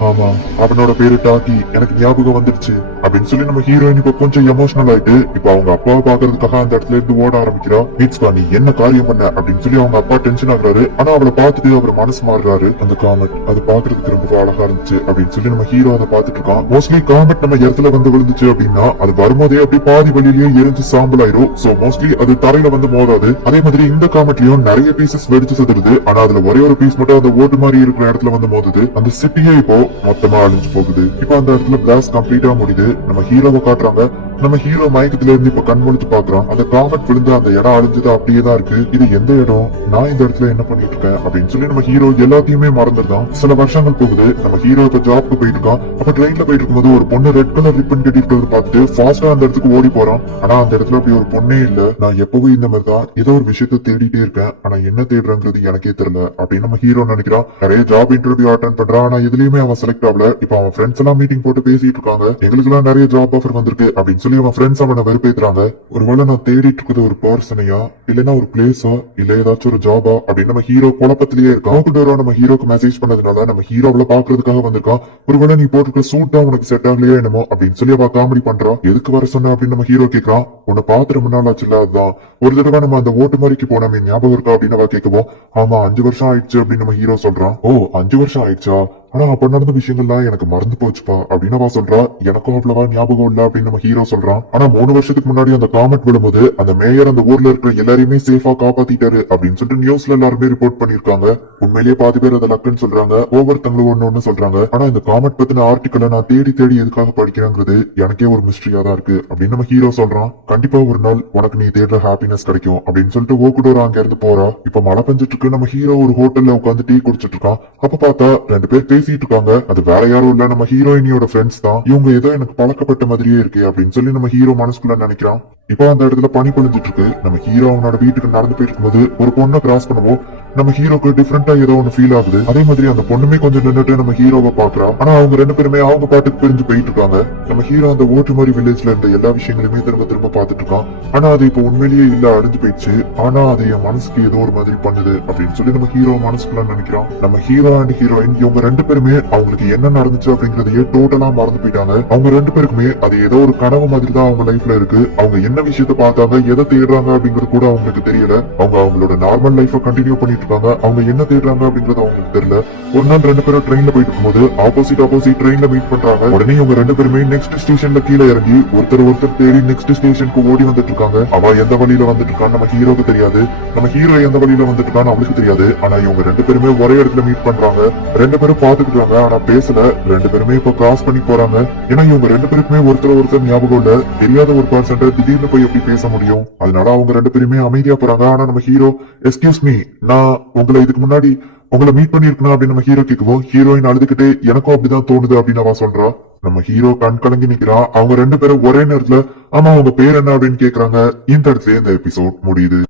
ஆமா, அவனோட பேரு டாக்கி, எனக்கு ஞாபகம் வந்துருச்சு அப்படின்னு சொல்லி நம்ம ஹீரோயின் இப்ப கொஞ்சம் எமோஷனல் ஆயிட்டு இப்ப அவங்க அப்பாவை பாக்குறதுக்காக அந்த இடத்துல இருந்து ஓட ஆரம்பிக்கிறா. மீட்ஸ்கா, நீ என்ன காரியம் பண்ண அப்படின்னு சொல்லி அவங்க அப்பா டென்ஷன் ஆகுறாரு. ஆனா அவளை பார்த்துட்டு அவர் மனசு மாறுறாரு. அந்த காமெட் அது பாக்குறதுக்கு ரொம்ப அழகா இருந்துச்சு அப்படின்னு சொல்லி நம்ம ஹீரோ அதை பாத்துட்டு இருக்கான். மோஸ்ட்லி காமெட் நம்ம இடத்துல வந்து விழுந்துச்சு அப்படின்னா அது வரும்போதே அப்படி பாதி வழியிலேயே எரிஞ்சு சாம்பல் ஆயிரும். சோ மோஸ்ட்லி அது தரையில வந்து மோதாது. அதே மாதிரி இந்த காமெட்லயும் நிறைய பீசஸ் வெடிச்சு செதுருது. ஆனா அதுல ஒரே ஒரு பீஸ் மட்டும் அந்த ஓட்டு மாதிரி இருக்கிற இடத்துல வந்து மோதுது. அந்த சிட்டியே இப்போ மொத்தமா அழிஞ்சு போகுது. இப்ப அந்த இடத்துல பிளாஸ்ட் கம்ப்ளீட்டா முடியுது. நம்ம ஹீரோவை காட்டுறாங்க. நம்ம ஹீரோ மயக்கத்துல இருந்து இப்ப கண் முழிச்சு பாக்குறான். அந்த காமெட் விழுந்து அந்த இடம் அழிஞ்சது அப்படியே தான் இருக்கு. இது எந்த இடம், நான் இந்த இடத்துல என்ன பண்ணிட்டு இருக்கேன் அப்படின்னு சொல்லி நம்ம ஹீரோ எல்லாத்தையுமே மறந்துடுறான். சில வருஷங்கள் போகுது. நம்ம ஹீரோ இப்ப ஜாப்க்கு போயிட்டு இருக்கான். அப்ப ட்ரெயின்ல போயிட்டு இருக்கும்போது ஒரு பொண்ணு ரெட் கலர் ரிப்பன் கட்டிட்டு பார்த்துட்டு ஃபாஸ்டா அந்த இடத்துக்கு ஓடி போறான். ஆனா அந்த இடத்துல அப்படி ஒரு பொண்ணே இல்ல. நான் எப்பவும் இந்த மாதிரி தான் ஏதோ ஒரு விஷயத்த தேடிட்டே இருக்கேன். ஆனா என்ன தேடுறங்கிறது எனக்கே தெரியல அப்படின்னு நம்ம ஹீரோ நினைக்கிறான். நிறைய ஜாப் இன்டர்வியூ அட்டென்ட் பண்றான். ஆனா எதுலயுமே அவன் செலக்ட் ஆகல. இப்ப அவன் ஃப்ரெண்ட்ஸ் எல்லாம் மீட்டிங் போட்டு பேசிட்டு இருக்காங்க. எங்களுக்கு எல்லாம் நிறைய ஜாப் ஆஃபர் வந்திருக்கு அப்படின்னு சொல்லி அவன் ஃப்ரெண்ட்ஸ் அவனை வெறுப்பேத்துறாங்க. ஒருவேளை நான் தேடிட்டு இருக்கிறது ஒரு பர்சனையா, இல்லைன்னா ஒரு பிளேஸா, இல்ல ஏதாச்சும் ஒரு ஜாபா அப்படின்னு நம்ம ஹீரோ குழப்பத்திலேயே இருக்கான். நம்ம ஹீரோக்கு மெசேஜ் பண்ணதுனால நம்ம ஹீரோவில பாக்குறதுக்காக வந்திருக்கான். ஒருவேளை நீ போட்டுருக்க சூட் தான் உனக்கு செட் ஆகலையா என்னமோ அப்படின்னு சொல்லி அவ காமெடி பண்றான். எதுக்கு வர சொன்ன அப்படின்னு நம்ம ஹீரோ கேட்கறான். உன்னை பாத்து ரொம்ப நாள் ஆச்சுல, அதுதான். ஒரு தடவை நம்ம அந்த ஓட்டு மாதிரிக்கு போனோமே ஞாபகம் இருக்கா அப்படின்னு அவ கேட்கவும், ஆமா 5 வருஷம் ஆயிடுச்சு அப்படின்னு நம்ம ஹீரோ சொல்றான். ஓ 5 வருஷம் ஆயிடுச்சா, ஆனா அப்ப நடந்த விஷயங்கள்லாம் எனக்கு மறந்து போச்சுப்பா அப்படின்னு அவ சொல்றா. எனக்கும் அவ்வளவா ஞாபகம் இல்ல அப்படின்னு நம்ம ஹீரோ சொல்றான். ஆனா 3 வருஷத்துக்கு முன்னாடி அந்த காமெட் விழும்போது அந்த மேயர் அந்த ஊர்ல இருக்கிற எல்லாரையுமே சேஃபா காப்பாத்திட்டாரு அப்படின்னு சொல்லிட்டு நியூஸ்ல எல்லாருமே ரிப்போர்ட் பண்ணிருக்காங்க. உண்மையிலேயே பாதி பேர் அதை லக்குன்னு சொல்றாங்க, ஒவ்வொருத்தங்களும் ஒண்ணு சொல்றாங்க. ஆனா இந்த காமெட் பத்தின ஆர்டிக்கலை நான் தேடி தேடி எதுக்காக படிக்கிறேங்கிறது எனக்கே ஒரு மிஸ்டரியா தான் இருக்கு அப்படின்னு நம்ம ஹீரோ சொல்றான். கண்டிப்பா ஒரு நாள் உனக்கு நீ தேடுற ஹாப்பினஸ் கிடைக்கும் அப்படின்னு சொல்லிட்டு ஓகுடோர் அங்க இருந்து போறா. இப்ப மழை பெஞ்சிட்டு இருக்கு. நம்ம ஹீரோ ஒரு ஹோட்டல்ல உட்காந்து டீ குடிச்சிட்டு இருக்கான். அப்ப பார்த்தா 2 பேர் பேசிட்டு இருக்காங்க. அது வேற யாரும் இல்ல, நம்ம ஹீரோயினியோட ஃப்ரெண்ட்ஸ் தான். இவங்க ஏதோ எனக்கு பழக்கப்பட்ட மாதிரியே இருக்கு அப்படின்னு சொல்லி நம்ம ஹீரோ மனசுக்குள்ள நினைக்கிறான். இப்போ அந்த இடத்துல பனி பொழிஞ்சிட்டு இருக்கு. நம்ம ஹீரோ அவனோட வீட்டுக்கு நடந்து போயிட்டு இருக்கும்போது ஒரு பொண்ணை கிராஸ் பண்ணுவோம். நம்ம ஹீரோக்கு டிஃபரெண்டா ஏதோ ஒன்னு ஃபீல் ஆகுது. அதே மாதிரி அந்த பொண்ணுமே கொஞ்சம் நின்னுட்டு நம்ம ஹீரோவை பாக்குறா. ஆனா அவங்க ரெண்டு பேருமே அவங்க பாட்டுக்கு பிரிஞ்சு போயிட்டு இருக்காங்க. நம்ம ஹீரோ அந்த ஓட்டுமாரி வில்லேஜ்ல இருந்த எல்லா விஷயங்களுமே திரும்ப திரும்ப பாத்துட்டு இருக்கான். ஆனா அது இப்போ உண்மையிலேயே இல்ல, அழிஞ்சு போயிடுச்சு. ஆனா அது என் மனசுக்கு ஏதோ ஒரு மாதிரி பண்ணுது அப்படின்னு சொல்லி நம்ம ஹீரோ மனசுக்குள்ள நினைக்கிறான். நம்ம ஹீரோ அண்ட் ஹீரோயின் இவங்க ரெண்டு பேருமே அவங்களுக்கு என்ன நடந்துச்சு அப்படிங்கறதையே டோட்டலா மறந்து போயிட்டாங்க. அவங்க ரெண்டு பேருக்குமே அது ஏதோ ஒரு கனவு மாதிரி தான் அவங்க லைஃப்ல இருக்கு. அவங்க என்ன விஷயத்த பார்த்தாங்க, எதை தேடுறாங்க அப்படிங்கிறது கூட அவங்களுக்கு தெரியல. அவங்க அவங்களோட நார்மல் லைஃப கண்டினியூ பண்ணிட்டு இருக்காங்க. அவங்க என்ன தேடுறாங்க அப்படிங்கறது அவங்களுக்கு தெரியல. ஒரு நாள் ரெண்டு பேரும் ட்ரெயின்ல போயிட்டு இருக்கும்போது ஆப்போசிட் ட்ரெயின்ல மீட் பண்றாங்க. உடனே இவங்க ரெண்டு பேருமே நெக்ஸ்ட் ஸ்டேஷன்ல கீழே இறங்கி ஒருத்தர் தேடி நெக்ஸ்ட் ஸ்டேஷனுக்கு ஓடி வந்துட்டு இருக்காங்க. அவ எந்த வழியில வந்துட்டு இருக்கான்னு நம்ம ஹீரோக்கு தெரியாது. நம்ம ஹீரோ எந்த வழியில வந்துட்டு இருக்கான்னு அவளுக்கு தெரியாது. ஆனா இவங்க ரெண்டு பேருமே ஒரே இடத்துல மீட் பண்றாங்க. ரெண்டு பேரும் பாத்துக்கிட்டாங்க, ஆனா பேசல. ரெண்டு பேருமே இப்ப கிராஸ் பண்ணி போறாங்க. ஏன்னா இவங்க ரெண்டு பேருக்குமே ஒருத்தர் ஞாபகம் இல்ல. தெரியாத ஒரு பர்சன் திடீர்னு போய் எப்படி பேச முடியும்? அதனால அவங்க ரெண்டு பேருமே அமைதியா போறாங்க. ஆனா நம்ம ஹீரோ, எஸ்கியூஸ் மீ, நான் உங்களை இதுக்கு முன்னாடி உங்களை மீட் பண்ணிருக்கணும் அப்படின்னு நம்ம ஹீரோ கேட்குவோம். ஹீரோயின் அழுதுகிட்டே எனக்கும் அப்படிதான் தோணுது அப்படின்னு அவ சொல்றா. நம்ம ஹீரோ கண் கலங்கி நிக்கிறான். அவங்க ரெண்டு பேரும் ஒரே நேரத்துல ஆமா உங்க பேர் என்ன அப்படின்னு கேக்குறாங்க. இந்த இடத்துல இந்த எபிசோட் முடியுது.